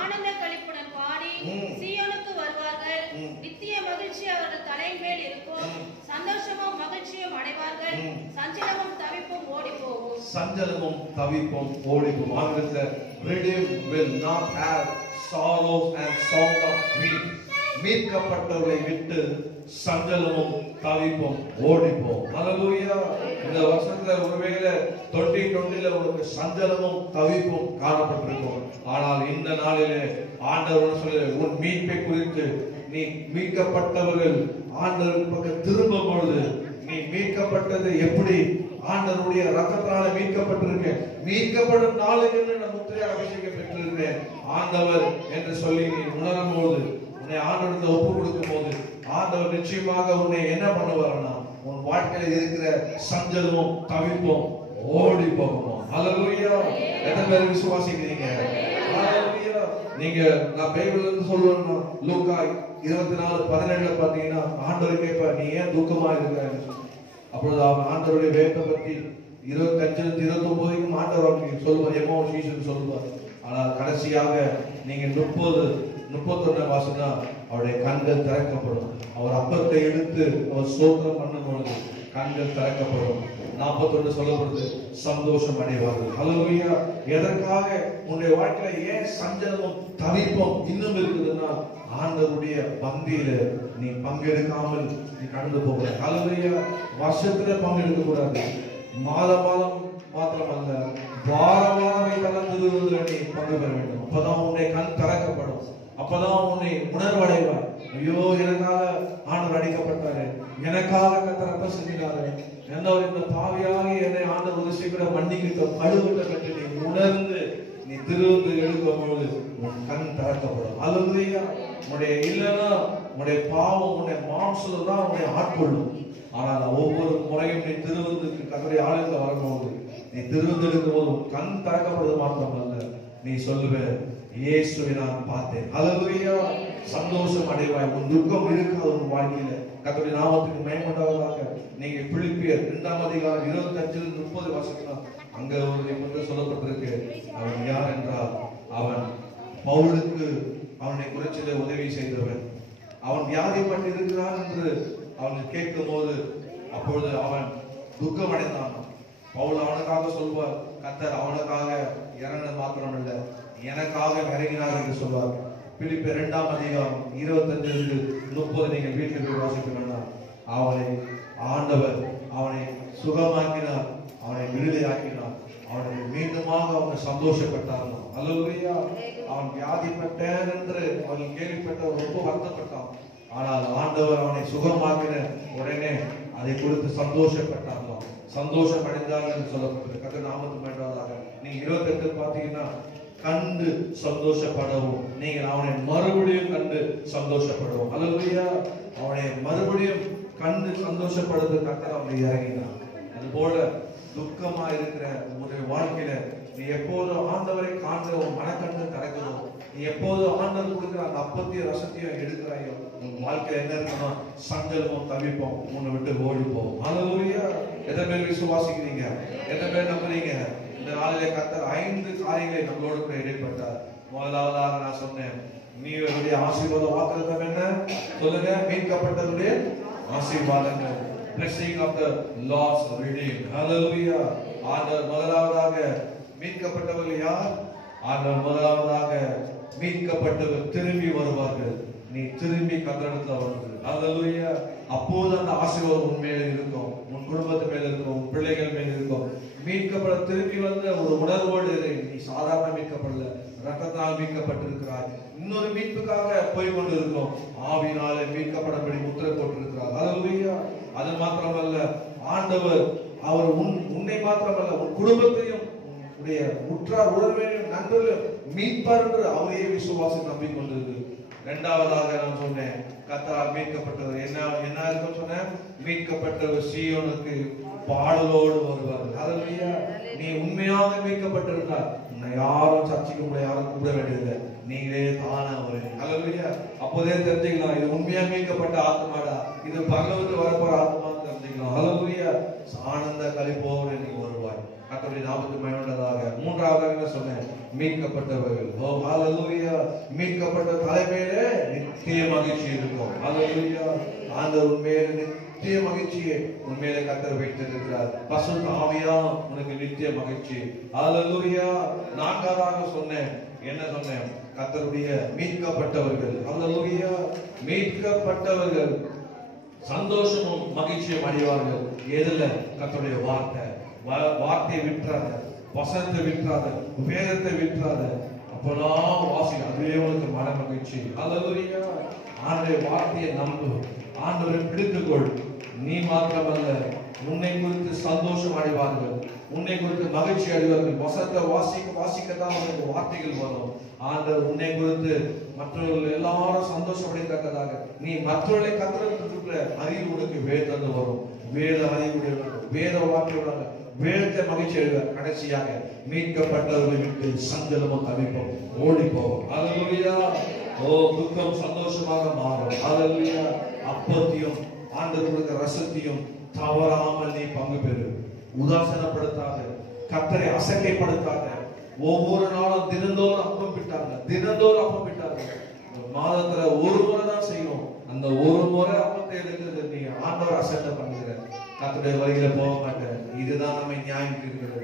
ஆனந்த களிப்புடன் பாடி சீயோனுக்கு வருவார்கள். நித்திய மகிழ்ச்சி அவர்கள் தலையின் மேல் இருக்கும். சந்தோஷமும் மகிழ்ச்சியும் அடைவார்கள். சஞ்சலமும் தவிப்பும் ஓடி போகும். சஞ்சலமும் தவிப்பும் ஓடி போகும். ஆங்கிலத்துல redeemed will not have sorrows and song of grief. மீட்கப்பட்டவர்களை விட்டு சஞ்சலமும் தவிப்பும் ஓடிப்போம். ஹல்லேலூயா. இந்த வருஷத்துல ஒருவேளை 2020ல உங்களுக்கு சஞ்சலமும் தவிப்பும் காணப்பட்டிருக்கும். ஆனால் இந்த நாளிலே ஆண்டவர் சொல்ல, உன் மீட்பை குறித்து நீ மீட்கப்பட்டவர்கள் ஆண்டவர் பக்கம் திரும்பும் பொழுது நீ மீட்கப்பட்டது எப்படி? ஆண்டவருடைய ரத்தத்தால மீட்கப்பட்டிருக்க, மீட்கப்படும் நாளுக்கு நான் முத்திரை அபிஷேகம் பெற்றிருக்கிறேன் ஆண்டவர் என்று சொல்லி நீ உணரும் போது, உன்னை ஆண்டவருக்கு ஒப்பு கொடுக்கும் போது ஆண்டவர் நிச்சயமாக உன்னை என்ன பண்ணுவார்னா உன் வாழ்க்கையில இருக்கிற சஞ்சலமும் தவிப்பும் ஓடி போகும். ஹல்லேலூயா. எத்தனை பேர் விசுவாசிக்கிறீங்க? ஹல்லேலூயா. நீங்க நான் பைபிள்ல இருந்து சொல்றேன்னா லூக்கா 24:17 பாத்தீங்கன்னா ஆண்டவர் கேட்பார், நீ ஏன் துக்கமா இருக்க? அப்பொழுது அவன் ஆண்டவருடைய வேப்பை பத்தி 25-29 ஆண்டவர் சொல்லுவார், எம்மோ சீசன் சொல்லுவார். ஆனால் கடைசியாக நீங்க 30-31 வாசனா அவருடைய கண்கள் திறக்கப்படும். அவர் அப்பத்தை எடுத்து அவர் ஸ்தோத்திரம் பண்ணும் பொழுது கண்கள் திறக்கப்படும். 41 சொல்லப்படுது, சந்தோஷம் அடைவார்கள். ஹல்லேலூயா. எதற்காக உன்னுடைய வாழ்க்கையில ஏன் சஞ்சலமும் தவிப்பும் இன்னும் இருக்குதுன்னா ஆண்டவருடைய பந்தியில நீ பங்கெடுக்காமல் நீ கடந்து போக. ஹல்லேலூயா. வருஷத்துல பங்கெடுக்க கூடாது, மாதம் மாத்திரமல்ல பாரமானவைகளெல்லாம் திருவுதல நீ பங்கு பெற வேண்டும். அப்பதான் உன்னை கண் திறக்கப்படும். அப்பதான் உன்னை உணர்வடைவார். ஐயோ, எனக்காக ஆண்டவர் அடிக்கப்பட்டாரு, எனக்காக கர்த்தர் ரத்தம் சிந்தினாரு, இந்த பாவியாகி என்னை ஆண்டவர் ஒரு சீக்கிரம் மன்னிக்க கழுவிட்ட கட்டு நீ உணர்ந்து நீ திருந்து எழுதும்போது உன் கண் திறக்கப்படும். அல்லேலூயா. உன்னுடைய இல்லைன்னா உன்னுடைய பாவம் உன்னுடைய மாம்சம் தான் உன்னை ஆட்கொள்ளும். ஆனால் ஒவ்வொரு முறையும் நீ திருவந்துக்கு கர்த்தருடைய ஆலயத்தில் வரும்போது நீ திருந்து எடுக்கும் போது உன் கண் திறக்கப்படுவது மாத்திரமல்ல, நீ சொல்லுவ இயேசுவை நான் பார்த்தேன். அல்லேலூயா. சந்தோஷம் அடைவாய். உன் துக்கம் இருக்காது உன் வாழ்க்கையில. கர்த்தருடைய நாமத்துக்கு மகிமையுண்டாவதாக. நீங்க பிலிப்பியர் 2ஆம் அதிகாரம் 25-30 வாசிக்கலாம். அங்க ஒரு சொல்லப்பட்டிருக்கு. அவன் யார் என்றால் அவன் பவுலுக்கு அவனை குறிச்சதை உதவி செய்தவன். அவன் வியாதிப்பட்டு இருக்கிறான் என்று அவன் கேட்கும் போது அப்பொழுது அவன் துக்கம் அடைந்தான். பவுல் அவனுக்காக சொல்வார், கர்த்தர் அவனுக்காக இறங்கினது மாத்திரம் இல்லை, எனக்காக இறங்கினார் என்று சொல்வார். பிலிப்பியர் 2ஆம் அதிகாரம் 25-30 நீங்கள் வீட்டில் போய் வாசிக்க வேண்டாம். அவனை ஆண்டவர் அவனை சுகமாக்கினார், அவனை விடுதலையாக்கினார், அவனை மீண்டுமாக அவனை சந்தோஷப்பட்டார். அல்லேலூயா. அவன் வியாதிப்பட்டேன் என்று அவன் கேள்விப்பட்ட ரொம்ப வருத்தப்பட்டான். ஆனால் ஆண்டவர் அவனை சுகமாக்கின உடனே அதை குறித்து சந்தோஷப்பட்டார்களாம், சந்தோஷம் அடைந்தார்கள் என்று சொல்லப்பட்டது. கர்த்தர் நாமத்துக்கு மகிமையுண்டாவதாக. நீங்க 28 பார்த்தீங்கன்னா, கண்டு சந்தோஷப்படவும் நீங்கள் அவனை மறுபடியும் கண்டு சந்தோஷப்படவும். அல்லேலூயா. அவனை மறுபடியும் கண்டு சந்தோஷப்படுறது கர்த்தர் அவனை இறங்கினார். அதுபோல துக்கமா இருக்கிற உங்களுடைய வாழ்க்கையில நீ எப்போது ஆண்டவரை காண்கிற உன் மனக்கண்ணு திறக்கணும், நீ எப்போது ஆண்டவர் கொடுக்கிற அந்த அப்பத்தையும் ரசத்தையும் எடுக்கிறாயோ உன் வாழ்க்கையில என்ன இருக்குன்னா சஞ்சலமும் தவிப்போம் உன்னை விட்டு ஓடி போகும். அல்லேலூயா. எத்தனை பேர் விசுவாசிக்கிறீங்க? எத்தனை பேர் நம்புறீங்க? இந்த நாளிலே கர்த்தர் 5 காரியங்களை நம்மளோடு கூட இடைப்பட்டார். முதலாவதாக நான் சொன்னேன், நீங்களுடைய ஆசீர்வாத வாக்குத்தத்தம் என்ன சொல்லுங்க? மீட்கப்பட்டதுடைய ஆசீர்வாதங்கள். blessing of the Lord's redeemed. Hallelujah. ஆண்டவர் முதலாவதாக மீட்கப்பட்டவர்கள் யார்? ஆண்டவர் முதலாவதாக மீட்கப்பட்டவர் திரும்பி வருவார்கள். நீ திரும்பி கர்த்தரிடத்தில் வருவார்கள். ஹalleluya. அப்போது அந்த ஆசீர்வாதம் உன் மேல இருக்கும், உன் குடும்பத்து மேல இருக்கும், உன் பிள்ளைகள் மேல இருக்கும். மீட்கப்பட திரும்பி வந்த ஒரு உணர்வோடு நீ சாதாரண மீட்கப்படல, ரத்தத்தால் மீட்கப்பட்டிருக்கிறாய். இன்னொரு மீட்புக்காக போய் கொண்டிருக்கிறோம். ஆவியினாலே மீட்கப்படபடி முத்திரை போட்டிருக்கிறார். ஹalleluya. அது மாத்திரமல்ல, ஆண்டவர் அவர் உன்னை மாத்திரமல்ல உன் குடும்பத்தையும் உடைய உற்றார் உறவினரையும் நண்பர்களையும் மீட்பார் என்று அவரையே விசுவாசம் நம்பிக்கொண்டிருக்கு. இரண்டாவதாக நான் சொன்னேன், கர்த்தரால் மீட்கப்பட்டவர் என்ன இருக்கும் சொன்னேன், மீட்கப்பட்டவர் சீயோனுக்கு பாடலோடு வருவார். ஹalleluya. நீ உண்மையாக மீட்கப்பட்டிருந்தால் உன்னை யாரும் சர்ச்சைக்கு உங்களை யாரும் கூப்பிட வேண்டியதில்லை, நீங்களே தானா வருவீங்க. ஹalleluya. அப்போதே தெரிஞ்சுக்கலாம் இது உண்மையா மீட்கப்பட்ட ஆத்மாடா, இது பரலோகத்து வரப்போற ஆத்மான்னு தெரிஞ்சுக்கலாம். ஹalleluya. ஆனந்த களிப்போடு நீ வருவாய். கர்த்தருடைய நாமத்துக்கு மகிமையுண்டாவதாக. மூன்றாவதாக என்ன சொன்னேன், மீட்கப்பட்டவர்கள். ஓ ஹalleluya. மீட்கப்பட்ட தலைமையிலே நித்திய மகிழ்ச்சி இருக்கும். ஹalleluya. ஆண்டவர் உண்மையிலே நித்திய மகிழ்ச்சியை உண்மையிலே கர்த்தர் வைத்திருக்கிறார். பரிசுத்த ஆவியால் உனக்கு நித்திய மகிழ்ச்சி. ஹalleluya. நான்காவதாக சொன்னேன், என்ன சொன்னேன், கர்த்தருடைய மீட்கப்பட்டவர்கள். ஹalleluya. மீட்கப்பட்டவர்கள் சந்தோஷமும் மகிழ்ச்சியும் அடைவார்கள். எதுல? கர்த்தருடைய வார்த்தை. வார்த்தையை விட்டுறாத, வசனத்தை விட்டுறாத, வேதத்தை விட்டுறாத. அப்பதான் வாசி, அதுவே உனக்கு மன மகிழ்ச்சி. ஹalleluya. ஆண்டவருடைய வார்த்தையை நம்பு, ஆண்டவரை பிடித்துக்கொள். நீ மாத்திரமல்ல, உன்னை குறித்து சந்தோஷம் அடைவார்கள், உன்னை குறித்து மகிழ்ச்சி அடைவார்கள். வசனத்தை வாசிக்கத்தான் உனக்கு வார்த்தைகள் வரும். ஆண்டவர் உன்னை குறித்து மற்றவர்கள் எல்லாரும் சந்தோஷப்படத்தக்கதாக நீ மற்றவர்களை கற்றுக்கிற அறிவு உனக்கு வேதம் வரும். வேத அறிவுடைய வேத வார்த்தையோட வேதத்தை மகிழ்ச்சி அடைவார். கடைசியாக மீட்கப்பட்டவர்களை விட்டு சஞ்சலமும் தவிப்போம் ஓடி போவோம். ஹalleluya. ஓ துக்கம் சந்தோஷமாக மாறும். ஹalleluya. அப்பத்தையும் ஆண்டவர் கொடுத்த ரசத்தையும் தவறாமல் நீ பங்கு பெறு. உதாசனப்படுத்தாத, கர்த்தரை அசட்டைப்படுத்தாத. ஒவ்வொரு நாளும் தினந்தோறும் அப்பம் பிட்டாங்க, தினந்தோறும் அப்பம் பிட்டாங்க. மாதத்துல ஒரு முறை தான் செய்யணும். அந்த ஒரு முறை அப்பத்தை எடுக்கிறது நீ ஆண்டவர் அசட்டை பண்ணுகிற, கர்த்தருடைய வழியில போக மாட்டேன். இதுதான் நம்மை நியாயம் இருக்கிறது,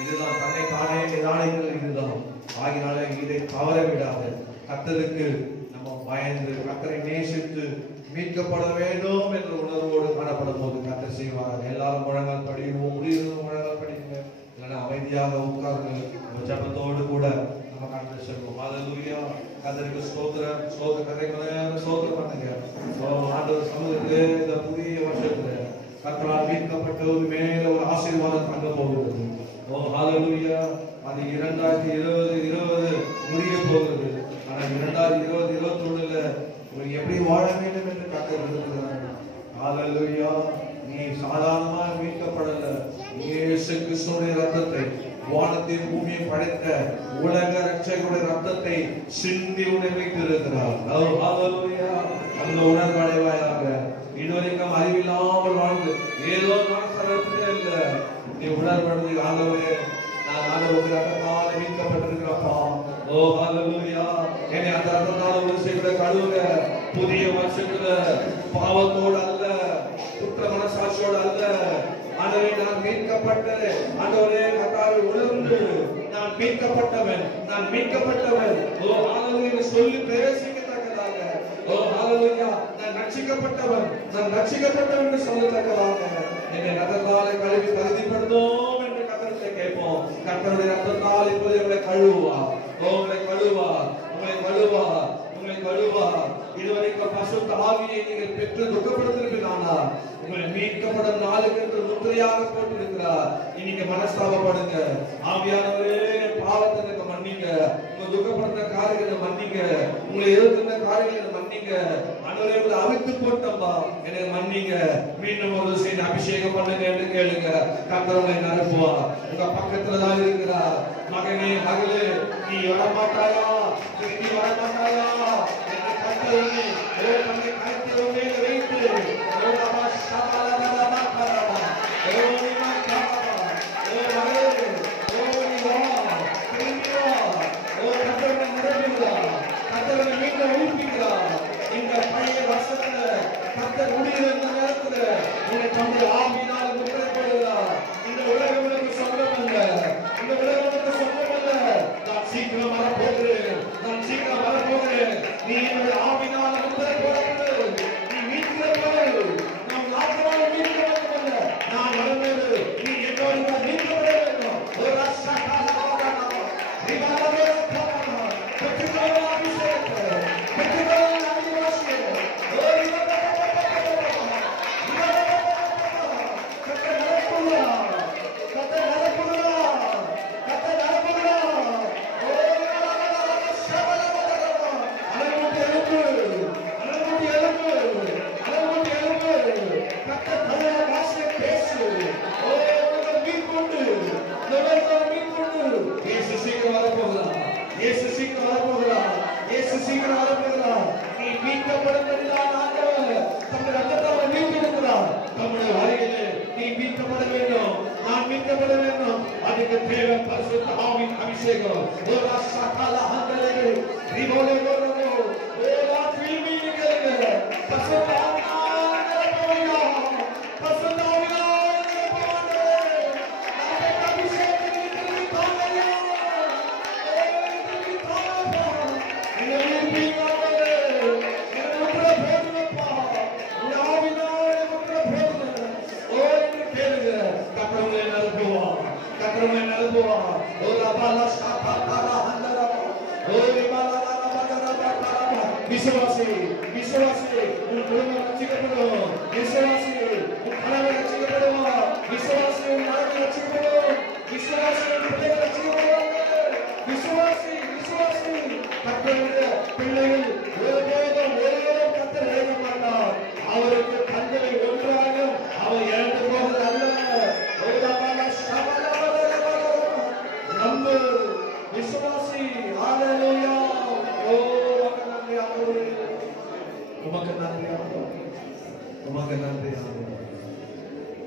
இதுதான் தன்னை தானே நிதானிக்கிறது. இதுதான் ஆகினால இதை தவற விடாது. கர்த்தருக்கு நம்ம பயந்து கர்த்தரை நேசித்து மீட்கப்பட வேண்டும் என்ற உணர்வோடு காணப்படும் போது கர்த்தர் செய்வார். எல்லாரும் முழங்கால் படிவோம், முடிவு முழங்கால் படிங்க. அமைதியாக உட்கார்ந்து ஜபத்தோடு கூட நம்ம கடந்து செல்வோம். ஹalleluya. கர்த்தருக்கு ஸ்தோத்திரம். ஸ்தோத்திரம் பண்ணுங்க. ஆண்டவர் சமூகத்திலே இந்த புதிய வருஷத்துல கர்த்தரால் மீட்கப்பட்டவர் மேல ஒரு ஆசீர்வாதம் தங்க போகிறது. ஹalleluya. அது 2020 முடிய போகிறது. ஆனா 2021ல எப்படி வாழ வேண்டும் என்று கர்த்தர் விரும்புகிறார். ஹalleluya. நீ சாதாரணமா மீட்கப்படல. இயேசு கிறிஸ்துவின் ரத்தத்தை, வானத்தையும் பூமியையும் படைத்த உலக ரட்சகருடைய ரத்தத்தை சிந்தி உன்னை மீட்டிருக்கிறார். ஹalleluya. அந்த உணர்வு அடைவாயாக. இதுவரைக்கும் அறிவில்லாமல் வாழ்ந்து ஏதோ நான் சரத்திலே இல்ல, நீ உணர்வு ஆண்டவரே, நான் ஆண்டவருக்கு ரத்தத்தால் மீட்கப்பட்டிருக்கிறப்பா. ஹalleluya. என்னை அந்த ரத்தத்தால் ஒரு செய்கிற கழுவுங்க. புதிய வருஷத்துல பாவத்தோடு அல்ல, குற்ற மனசாட்சியோடு அல்ல, ஆண்டவரே நான் மீட்கப்பட்ட ஆண்டவரே கர்த்தாவை உணர்ந்து நான் மீட்கப்பட்டவன், நான் மீட்கப்பட்டவன் ஹalleluya சொல்லி பேசிக்கத்தக்கதாக, ஹalleluya நான் ரட்சிக்கப்பட்டவன், நான் ரட்சிக்கப்பட்டவன் என்று சொல்லத்தக்கதாக என்னை ரத்தத்தாலே கழுவி தகுதிப்படுத்தும் என்று கர்த்தரை கேட்போம். கர்த்தருடைய ரத்தத்தால் இப்போது உங்களை கழுவா, உங்களை கழுவா, உங்களை கழுவா, உங்களை கழுவா. இதுவரைக்கும் பரிசுத்த ஆவியை நீங்கள் பெற்று துக்கப்படுத்திருப்பீர்களா? உங்களை மீட்கப்படும் நாளுக்கு என்று முத்திரையாக போட்டிருக்கிறார். நீங்க மனஸ்தாபப்படுங்க. ஆவியானவரே பாவத்தை எனக்கு மன்னிங்க, உங்க துக்கப்படுத்த காரியங்களை மன்னிங்க, உங்களை எதிர்க்கின்ற காரியங்களை மன்னிங்க. ஆண்டவரே உங்களை அவித்து போட்டப்பா, என்னை மன்னிங்க, மீண்டும் ஒரு செய்தி அபிஷேகம் பண்ணுங்க என்று கேளுங்க. கர்த்தர் உங்களை நிரப்புவா. உங்க பக்கத்துல தான் இருக்கிறார். மகனே மகளே, நீ வரமாட்டாயா, நீ வரமாட்டாயா என்று கர்த்தர் தன்னை கருத்தில் மேல் வைத்து இந்த பழைய வருஷத்துல கர்த்தர் முடிகிற இந்த நேரத்துல உங்களை தம்முடைய ஆவியினால் முத்திரைப்படுகிறார். இந்த உலகம் எனக்கு சொந்தம் அல்ல, இந்த உலகம் எனக்கு சொந்தம் அல்ல. நான் சீக்கிரம் வரப்போகிறேன், நான் சீக்கிரம் வரப்போகிறேன். நீ என்னுடைய ஆவியினால் முத்திரைப்படப்படு, நீ மீட்கிறவர்கள். நாம் நாட்களாக மீட்கிறவர்கள் அல்ல, நான் வரவேறு, நீ என்னோடு மீட்கப்பட வேண்டும். ஒரு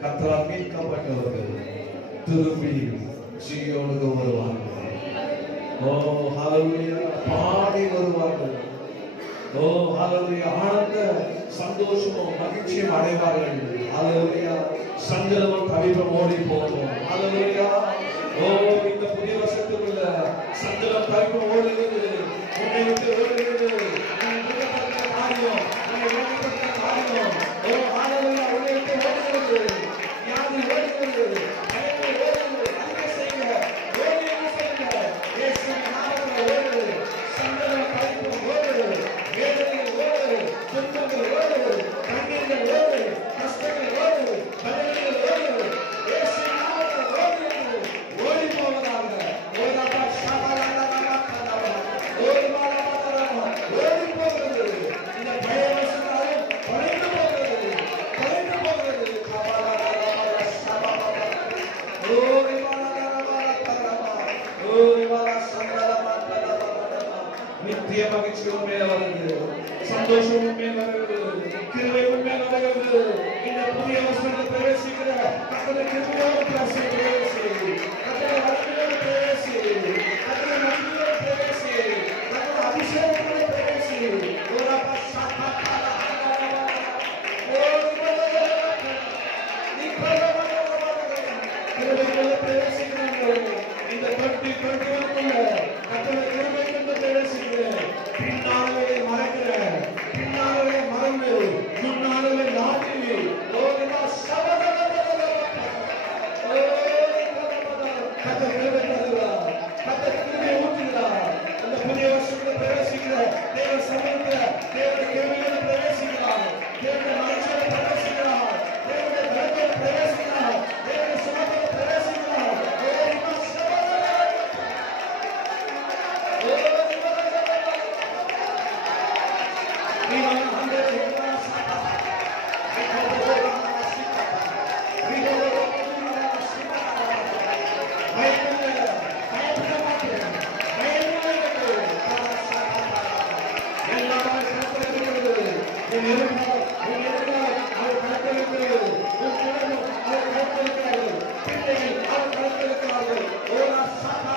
கர்த்தரால் மீட்கப்பட்டவர்கள் திரும்பி சீயோனுக்கு வருவார்கள். ஹalleluya பாடி வருவார்கள். ஹalleluya ஆனந்த சந்தோஷமும் மகிழ்ச்சியும் அடைவார்கள். ஹalleluya சஞ்சலமும் தவிப்பும் ஓடி போகும். ஹalleluya இந்த புதிய வருஷத்துக்குள்ள சஞ்சலம் தவிப்பும் ஓடுகிறது, உன்னை விட்டு ஓடுகிறது. காரியம் உன்னை ஓடிப்பட்ட காரியம் ஹalleluya உன்னை விட்டு ஓடுகிறது. ஞானி ஓடுகிறது, பயனை ஓடுகிறது. அறிக்கை செய்யுங்க, நித்திய மகிழ்ச்சி உண்மையில வருது, சந்தோஷம் உண்மையில வருது, கிருபை உண்மையில வருது. இந்த புதிய வருஷத்துல பிரவேசிக்கிற கர்த்தருடைய கிருபையோடு பிரவேசி, கர்த்தருடைய வல்லமையோடு பிரவேசி, கர்த்தருடைய நன்மையோடு பிரவேசி, கர்த்தருடைய அபிஷேகத்தோடு பிரவேசி. ஓரா பஷாபா கிருபையோடு பிரவேசிக்கிறோம். இந்த 2021 கர்த்தருடைய கிருபை கொண்டு பிரவேசிக்கிறேன். பின்னாலே மறக்கிற, பின்னாலே மறந்து, முன்னாலே நாட்டி, ஓரிமா சபதம் கர்த்தர் கிருபை தருகிறார், கர்த்தர் கிருபை ஊற்றுகிறார். இந்த புதிய வருஷத்துல பிரவேசிக்கிற தேவ சமயத்துல தேவனுடைய கிருபையோடு பிரவேசிக்கிறார், தேவனுடைய மகிழ்ச்சியோடு பிரவேசிக்கிறார், தேவனுடைய பலத்தோடு பிரவேசிக்கிறார், தேவனுடைய சுகத்தோடு பிரவேசிக்கிறார். ஓரிமா சபதம்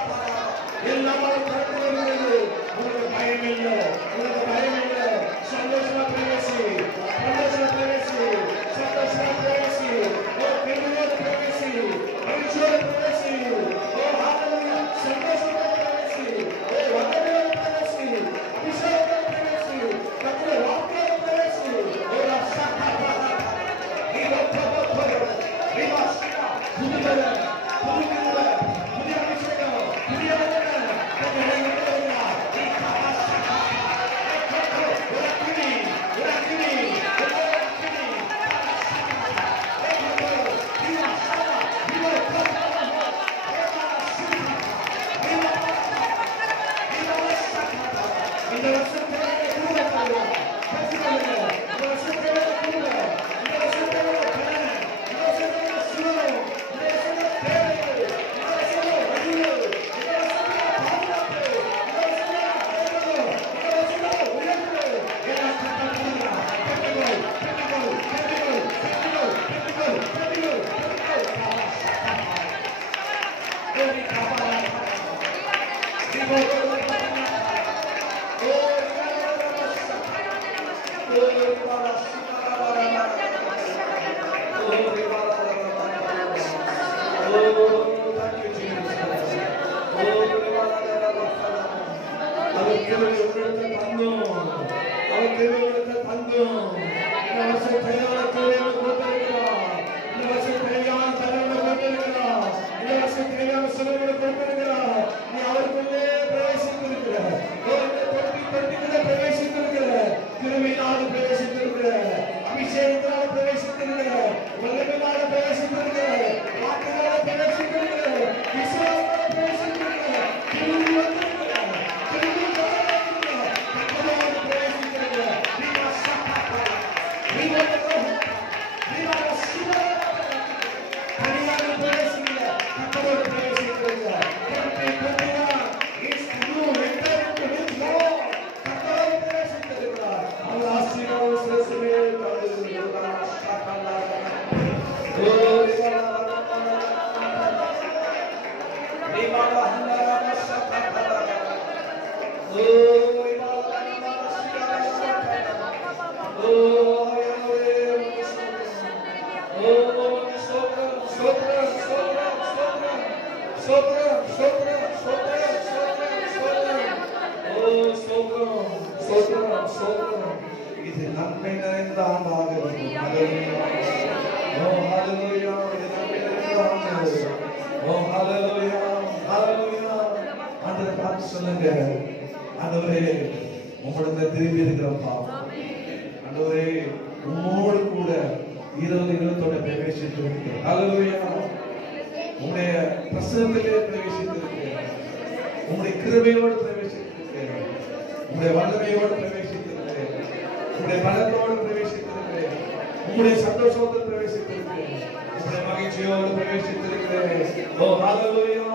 Hallelujah.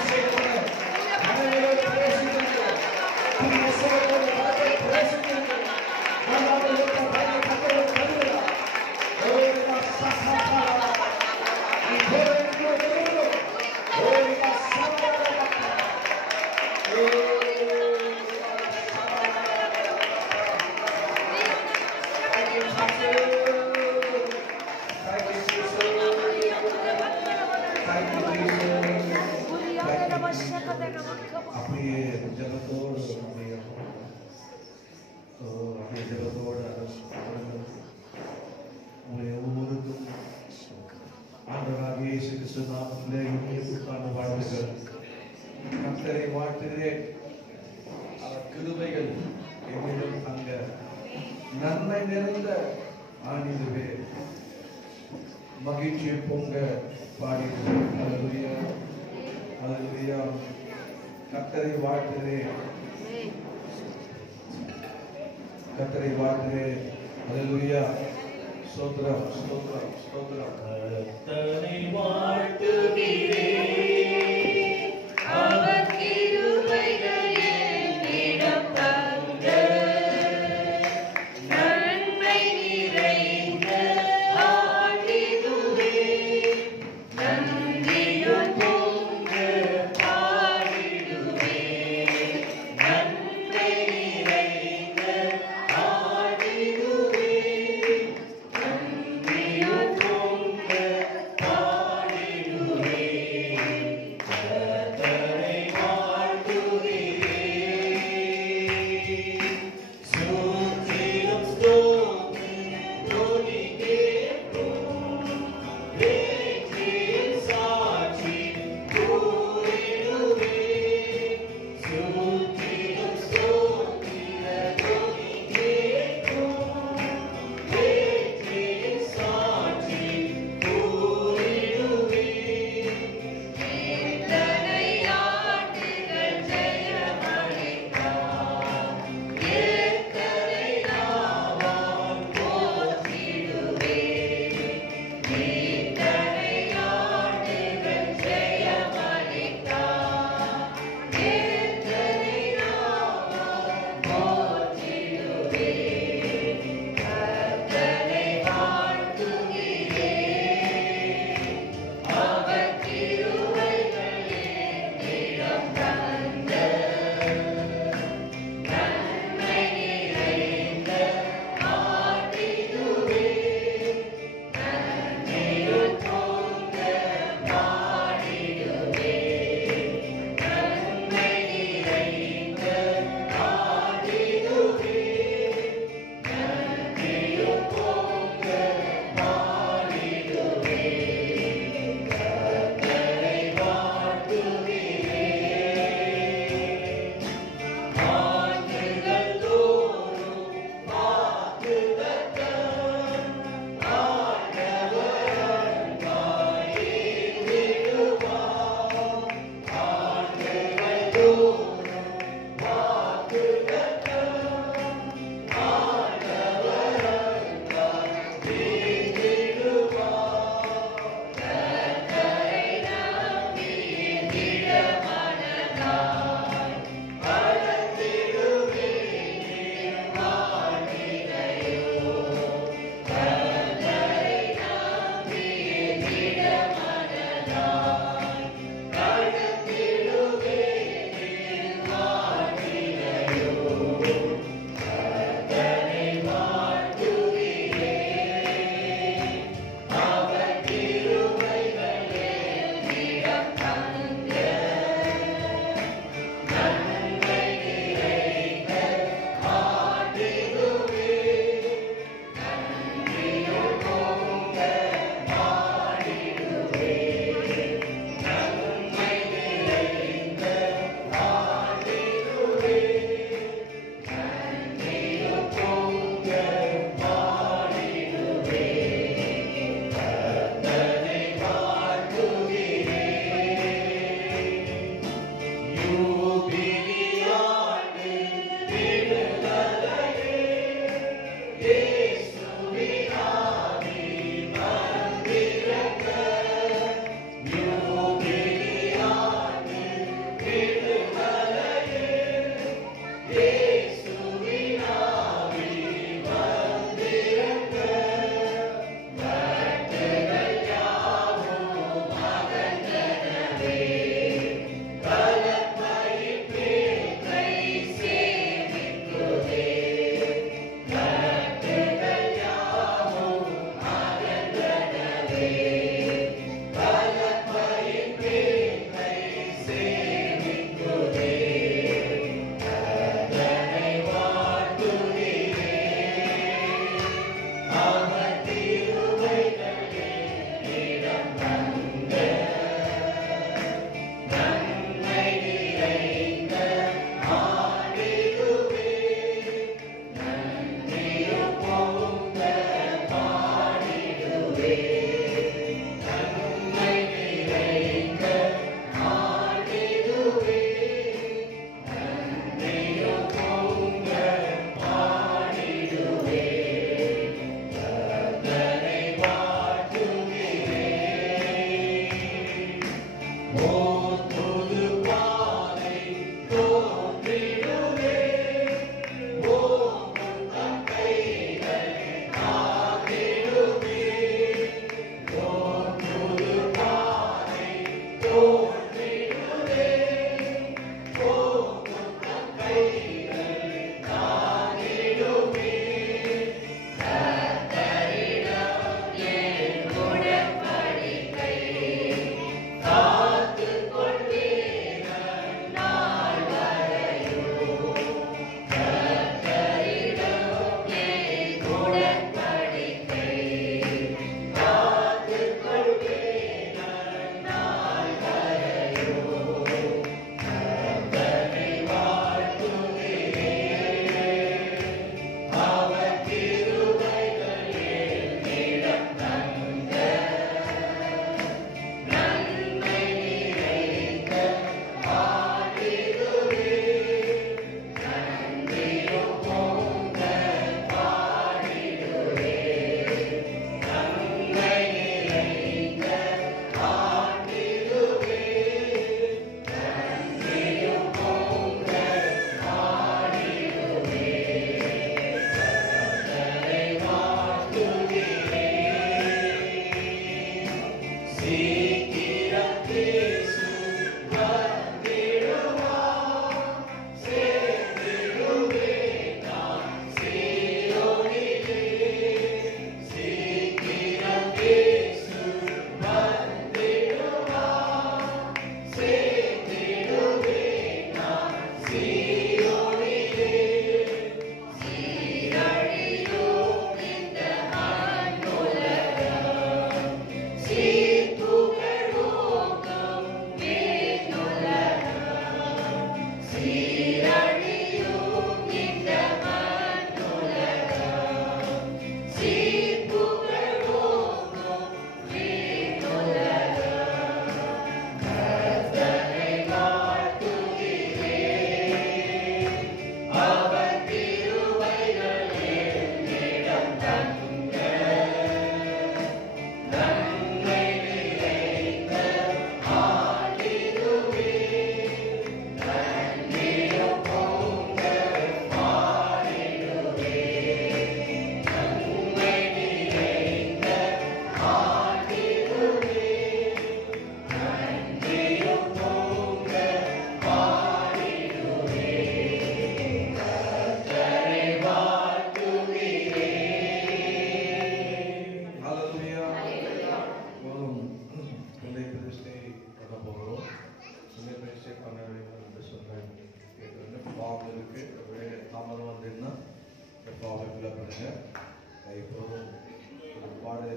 அபிஷேகத்தை அனைவரும் பிரவேசிக்கிறார்கள். அபிஷேகத்தோடு கர்த்தரை பிரவேசிக்கிறார்கள். நாங்கள் இருக்கிற பையன் கர்த்தரை தருகிறார். ஓரிகா சஹாபா இகோரிகோ ஓரிகா சஹாபா அப்படியே ஜபத்தோடு அப்படியே ஜபத்தோடு உங்களை ஒவ்வொருக்கும் ஆண்டவராகிய இயேசு கிறிஸ்து நாமத்திலே இனிய புத்தாண்டு வாழ்த்துக்கள். கர்த்தரை வாழ்த்துகிறேன். அவர் கிருபைகள் என்னிடம் தங்க நன்மை நிறைந்த ஆண்டிலே மகிழ்ச்சியை பொங்க பாடினேன். அல்லேலூயா அல்லேலூயா. கர்த்தரை வாழ்த்துகிறேன். கர்த்தரை வாழ்த்துகிறேன். அல்லேலூயா. ஸ்தோத்திரம் ஸ்தோத்திரம் ஸ்தோத்திரம். கர்த்தரை வாழ்த்துகிறேன். அவர் கிருபைகள் என்னிடம் தங்க நன்மை நிறைந்த ஆண்டிதுவே நன்றியும் பொங்க பாடிடுவே நன்மை நிறைந்த ஆண்டிதுவே நன்றியும் பொங்க பாடிடுவே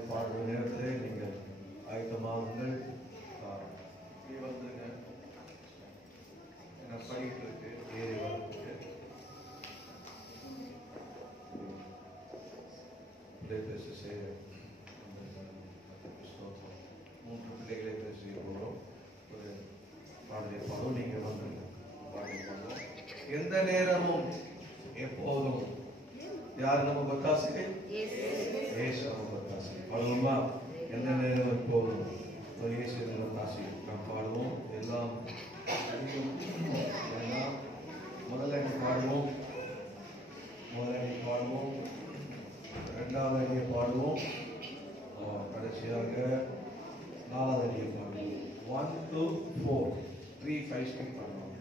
பாடுற நேரத்தில் நீங்கள் ஆயத்தமாகுங்கள். வந்துருங்க, ஏன்னா படிட்டு இருக்கு ஏறி வரதுக்கு. பேச செய்ய 3 பிள்ளைகளை பேசி போகிறோம். ஒரு பாடலை பாடும், நீங்கள் வந்துருங்க. பாடலை பாடுவோம். எந்த நேரமும் எப்போதும் யார் நம்ம பத்தாசி? ஏசு நம்ம பத்தாசி. பாடுவோமா? எந்த நேரம் எப்போதும் இயேசு நம்ம பத்தாசி நாம் பாடுவோம். எல்லாம் முதல்ல பாடுவோம், இரண்டாவது அடியை பாடுவோம், கடைசியாக 4வது அடியை பாடுவோம். 1 2 4 3 5 6 பாடுவோம்.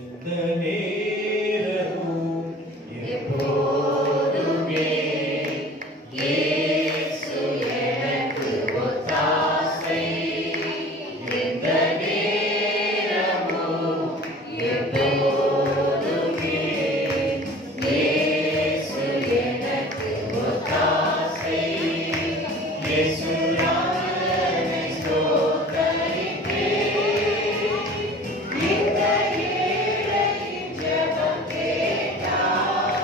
எந்த நேரமும் எப்போதுமே இயேசு எனக்கு ஒத்தாசை. எந்த நேரமும் எப்போதுமே இயேசு எனக்கு ஒத்தாசை. இயேசு நாமத்தை ஸ்தோத்தரிப்பேன். இந்த ஏழையின் ஜெபம் கேட்டார்.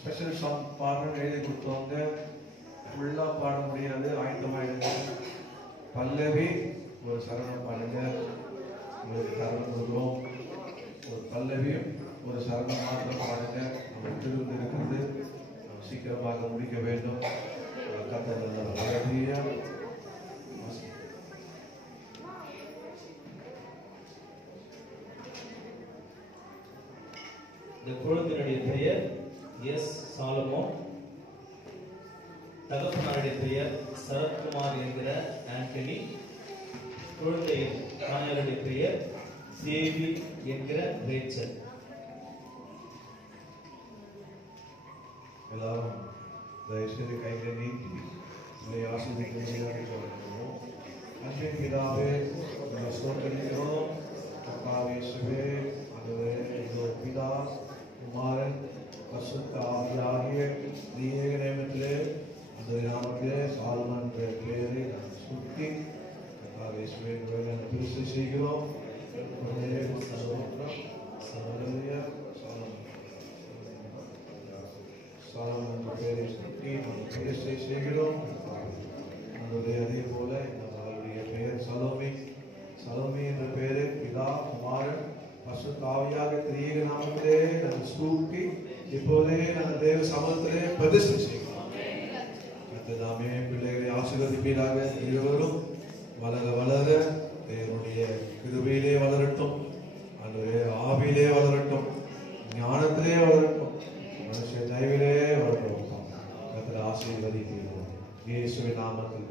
ஸ்பெஷல் சாங் பாடணும்னு எழுதி கொடுத்தவங்க ஃபுல்லாக பாட முடியாது, ஆயத்தமாயிடுங்க. பல்லவி ஒரு சரணம் பாடுங்க, உங்களுக்கு சரணம் கொடுக்குறோம். ஒரு பல்லவியும் ஒரு சரணம் மாத்திரம் பாடுங்க. நம்ம திரும்ப இருக்கிறது நம்ம சீக்கிரமாக முடிக்க வேண்டும். கத்தர் இந்த குழந்தையினுடைய பெயர் எஸ் சாலமோன். தகப்பனாருடைய பெயர் சரத்குமார் என்கிற ஆண்டனி. குழந்தையின் தாயாருடைய பெயர் தேவி என்கிற ரேச்சல். எல்லாரும் தயவுசெய்து கைகளை நீட்டி உங்களை ஆசீர்வதிக்கிறீர்கள். அன்பின் பிதாவே ஸ்தோத்திரிக்கிறோம். கர்த்தாவே அதுவே பிதா குமாரன் பரிசுத்த ஆவியாகிய நீயே நேமத்திலே அந்த நாமத்திலே சாலமன் பேரை நான் சுட்டி கர்த்தாவே பிரிசு செய்கிறோம். சாலமன் பேரை சுட்டி பிரிசை செய்கிறோம். அதே போல அவருடைய பெயர் சலோமி. சலோமி என்ற பெயரை பிதா குமாரன் பரிசுத்த ஆவியாக திரியேக நாமத்திலே நான் சூட்டி இப்போதே நான் தேவ சமூகத்திலே பிரதிஷ்டை செய்கிறோம். கர்த்ததாமே பிள்ளைகளை ஆசீர்வதிப்பீராக. இருவரும் வளர வளர தேவனுடைய கிருபையிலே வளரட்டும், அந்த ஆவியிலே வளரட்டும், ஞானத்திலே வளரட்டும், மனுஷ தயவிலே வளரட்டும். கர்த்தர் ஆசீர்வதிப்பீராக. இயேசுவின் நாமத்தில்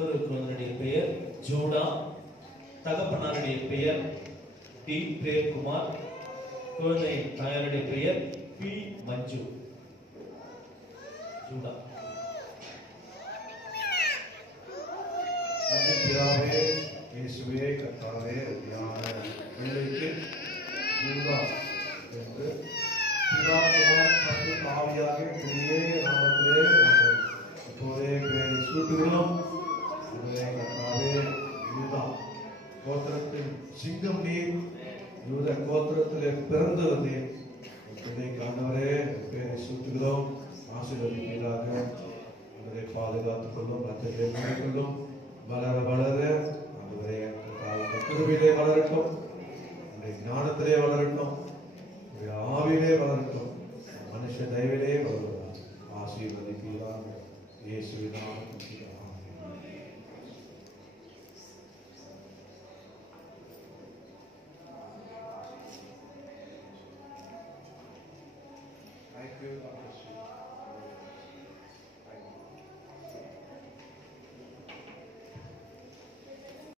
இன்னொரு குழந்தையுடைய பெயர் ஜூடா. தகப்பனாருடைய பெயர் டி பிரேம்குமார். குழந்தையின் தாயாருடைய பெயர் பி மஞ்சு. ஜூடா. பிதாவே இயேசுவே கர்த்தாவே தியான பிள்ளைக்கு ஜூடா என்று பிதா குமார் பரிசுத்த ஆவியாக திரியேக நாமத்திலே நாங்கள் இப்போதே பெயரை சூட்டுகிறோம். கர்த்தாவே சிங்கம் நீர், யூத கோத்திரத்திலே பிறந்தவர் நீர். பிள்ளைக்கு ஆண்டவரே பேரை சூட்டுகிறோம், ஆசீர்வதிப்பீராக. அவரை பாதுகாத்துக் கொள்ளும், மற்றவர்களை மூடிக்கொள்ளும். வளர வளர ஆண்டவரே கிருபையிலே வளரட்டும், ஞானத்திலே வளரட்டும், ஆவியிலே வளரட்டும், மனுஷ தயவிலே வளருவார். ஆசீர்வதிப்பீராக இயேசுவின் நாமத்தில். Thank you.